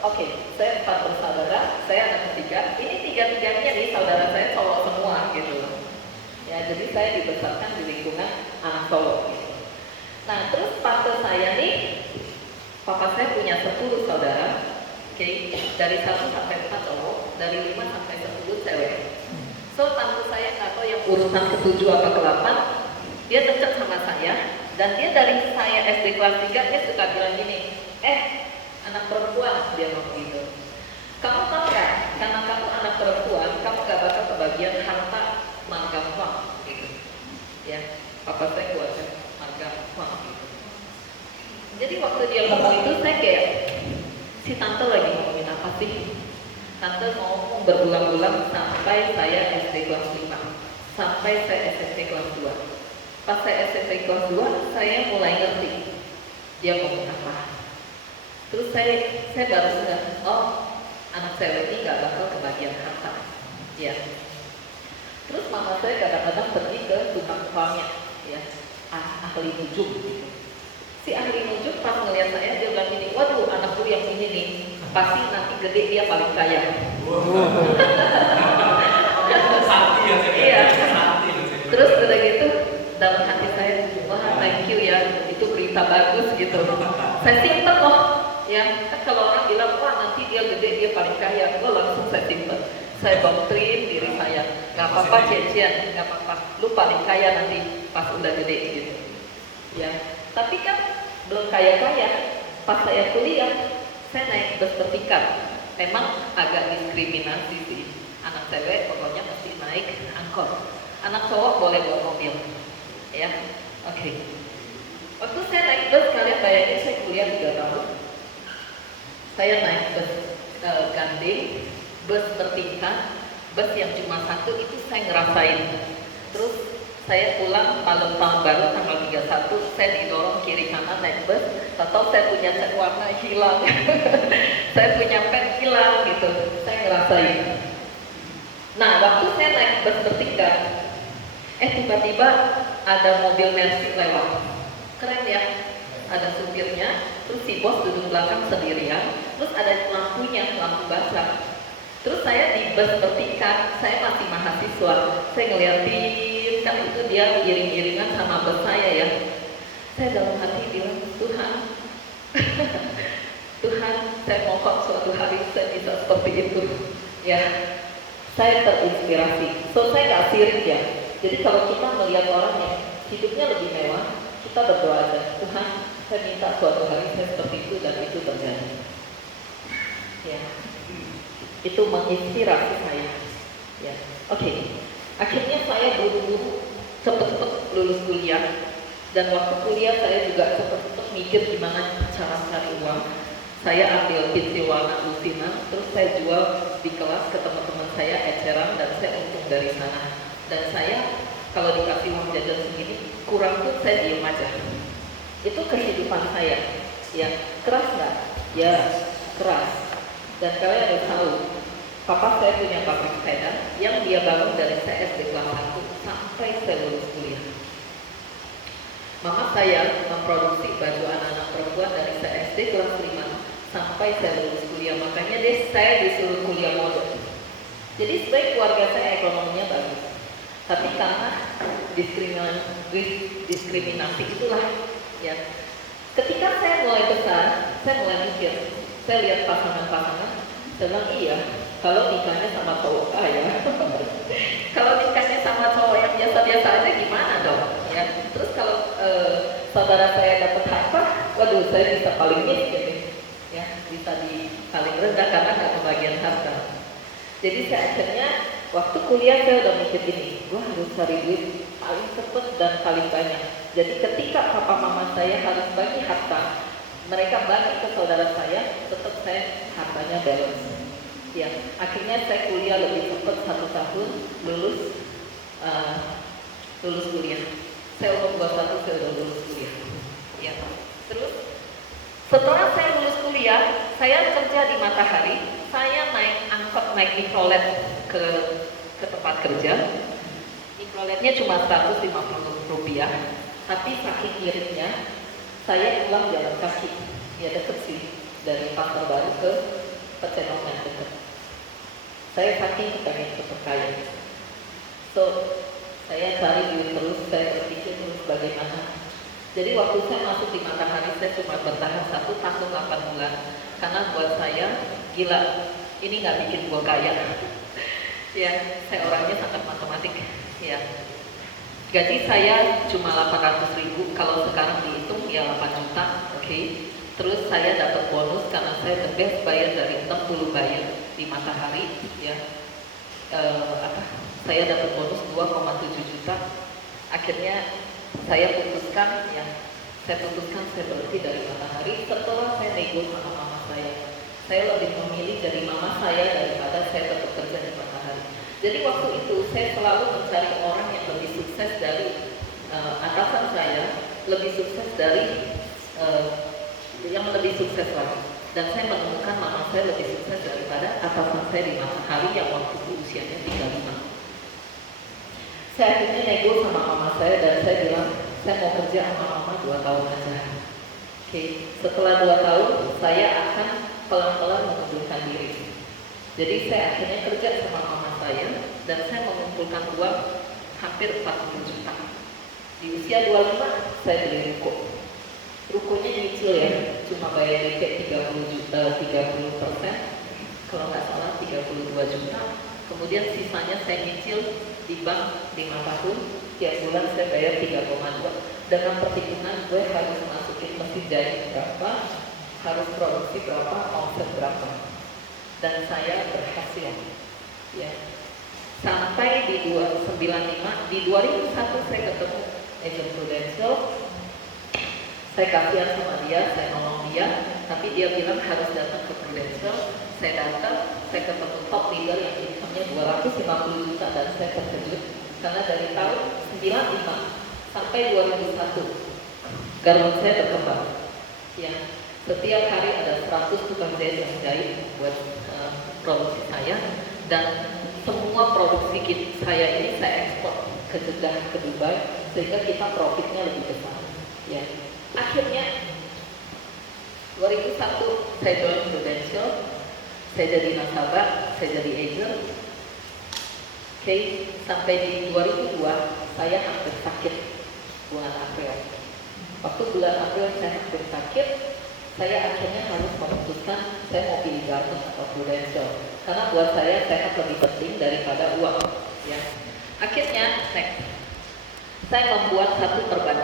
oke, saya 4 bersaudara, saya anak ketiga. Ini 3-3-nya nih saudara saya cowok semua gitu loh. Ya, jadi saya dibesarkan di lingkungan anak cowok gitu. Nah, terus tante saya nih, papa saya punya 10 saudara. Oke, dari 1 sampai 4 cowok, dari 5 sampai 10 cewek. So, tante saya nggak tahu yang urutan ke-7 apa ke-8, dia deket sama saya, dan dia dari saya SD kelas 3, dia suka bilang gini, anak perempuan, dia ngomong gitu. Kamu tahu nggak, karena kamu anak perempuan, kamu nggak bakal kebagian harta marga uang, gitu. Ya, papa saya keluarga marga uang, gitu. Jadi waktu dia ngomong itu, saya kayak, si tante lagi ngomongin apa sih? Tante ngomong berulang-ulang sampai saya SD kelas 5, sampai saya SMP kelas 2. Pas saya SMP kelas 2, saya mulai ngerti dia ngomong apa. Terus saya baru sadar, oh, anak cewek ini nggak bakal kebagian harta, ya. Terus mama saya kadang-kadang pergi ke tukang uangnya, ya, ahli nujum. Gitu. Si ahli nujum pas ngeliat saya, dia bilang gini, waduh, anakku yang ini nih, pasti nanti gede dia paling kaya. Sakti ya, iya. Terus udah gitu, dalam hati saya, wah thank you ya, itu berita bagus gitu. Saya simpen loh. Ya, kan kalau orang bilang, wah nanti dia gede, dia paling kaya, lo langsung saya simpen. Saya doktrin diri saya, gak apa-apa Cian, gak apa-apa, lu paling kaya nanti pas udah gede gitu. Ya, tapi kan belum kaya-kaya. Pas saya kuliah, saya naik bus vertikal. Memang agak diskriminasi sih. Anak cewek pokoknya mesti naik angkot. Anak cowok boleh bawa mobil. Ya, oke. Waktu saya naik bus, kalian bayangin saya kuliah 3 tahun. Saya naik bus gandeng, bus bertingkat, bus yang cuma 1 itu saya ngerasain. Terus saya pulang malam tahun baru tanggal 31, saya didorong kiri kanan naik bus, atau saya punya cat warna hilang, saya punya pen hilang gitu, saya ngerasain. Nah, waktu saya naik bus bertingkat, tiba-tiba ada mobil Mercy lewat, keren ya. ada supirnya, terus si bos duduk belakang sendirian, terus ada lampunya, lampu basah. Terus saya di bus bertingkat, saya masih mahasiswa, saya ngeliatin, kan itu dia iring-iringan sama bus saya ya. Saya dalam hati bilang, Tuhan, Tuhan, saya mohon suatu hari saya bisa seperti itu. Ya, saya terinspirasi. So saya nggak sirik ya. Jadi kalau kita melihat orang yang hidupnya lebih mewah, kita berdoa aja, Tuhan, saya minta suatu hari saya seperti itu dan itu terjadi. Ya, itu menginspirasi saya. Ya, oke. Akhirnya saya buru-buru cepet-cepet lulus kuliah. Dan waktu kuliah saya juga cepet-cepet mikir gimana cara cari uang. Saya ambil pincil warna lusinan, terus saya jual di kelas ke teman-teman saya eceran dan saya untung dari sana. Dan saya kalau dikasih uang jajan segini kurang pun saya diem aja. Itu kehidupan saya. Ya, keras nggak? Ya, keras. Dan kalian harus tahu, papa saya punya pabrik sepeda yang dia bangun dari saya SD kelas 1 sampai saya lulus kuliah. Mama saya memproduksi baju anak-anak perempuan dari saya SD kelas 5 sampai saya lulus kuliah. Makanya saya disuruh kuliah mode. Jadi sebaik keluarga saya ekonominya bagus. Tapi karena diskriminasi itulah ya. Ketika saya mulai besar, saya mulai mikir. Saya lihat pasangan-pasangan, saya bilang iya, kalau nikahnya sama cowok kaya. Kalau nikahnya sama cowok yang biasa-biasa aja gimana dong? Ya. Terus kalau saudara saya dapat harta, waduh saya bisa paling miskin nih. Ya, bisa di paling rendah karena nggak kebagian harta. Jadi saya akhirnya waktu kuliah saya udah mikir gini, gua harus cari duit paling cepet dan paling banyak. Jadi ketika papa mama saya harus bagi harta, mereka bagi ke saudara saya, tetap saya hartanya balance. Ya, akhirnya saya kuliah lebih cepat 1 tahun, lulus kuliah. Saya umur 21 saya udah lulus kuliah. Ya, terus setelah saya lulus kuliah, saya kerja di Matahari. Saya naik angkot, naik mikrolet ke tempat kerja. Mikroletnya cuma Rp150, tapi saking iritnya, saya pulang jalan kaki. Ya deket sih, dari Pasar Baru ke Pecenongan deket. Saya saking pengen cepet kaya. So, saya cari duit terus, saya berpikir terus bagaimana. Jadi waktu saya masuk di Matahari, saya cuma bertahan 1 tahun 8 bulan. Karena buat saya, gila, ini nggak bikin gua kaya. Ya, saya orangnya sangat matematik. Ya, gaji saya cuma 800.000, kalau sekarang dihitung ya 8 juta, oke. Terus saya dapat bonus karena saya the best buyer dari 60 buyer di Matahari, ya. Saya dapat bonus 2,7 juta. Akhirnya saya putuskan saya berhenti dari Matahari setelah saya nego sama mama saya. Saya lebih memilih dari mama saya daripada saya tetap kerja di Matahari. Jadi waktu itu saya selalu mencari orang yang lebih sukses dari atasan saya, lebih sukses dari yang lebih sukses lagi. Dan saya menemukan mama saya lebih sukses daripada atasan saya di Matahari yang waktu itu usianya 35. Saya akhirnya nego sama mama saya dan saya bilang, saya mau kerja sama mama 2 tahun aja. Oke, setelah 2 tahun saya akan pelan-pelan mengundurkan diri. Jadi saya akhirnya kerja sama mama saya dan saya mengumpulkan uang hampir 40 juta. Di usia 25 saya beli ruko. Rukonya nyicil ya, cuma bayar DP 30%, kalau nggak salah 32 juta. Kemudian sisanya saya nyicil di bank 5 tahun, tiap bulan saya bayar 3,2. Dengan perhitungan gue harus masukin mesin jahit berapa, harus produksi berapa, omset berapa. Dan saya berhasil. Ya. Sampai di 1995, di 2001 saya ketemu agent Prudential. Saya kasihan sama dia, saya nolong dia, tapi dia bilang harus datang ke Prudential. Saya datang, saya ketemu top leader yang income-nya 250 juta dan saya terkejut karena dari tahun 95 sampai 2001 garment saya berkembang. Ya, setiap hari ada 100 tukang jahit yang jahit buat produksi saya dan semua produksi saya ini saya ekspor ke Jeddah, ke Dubai sehingga kita profitnya lebih besar. Ya. Akhirnya 2001 saya join Prudential, saya jadi nasabah, saya jadi agent. Oke, sampai di 2002 saya hampir sakit bulan April. Waktu bulan April saya hampir sakit, saya akhirnya harus memutuskan saya mau pilih Gartner atau Prudential. Karena buat saya sehat lebih penting daripada uang. Ya. Akhirnya, next, saya membuat satu perbandingan.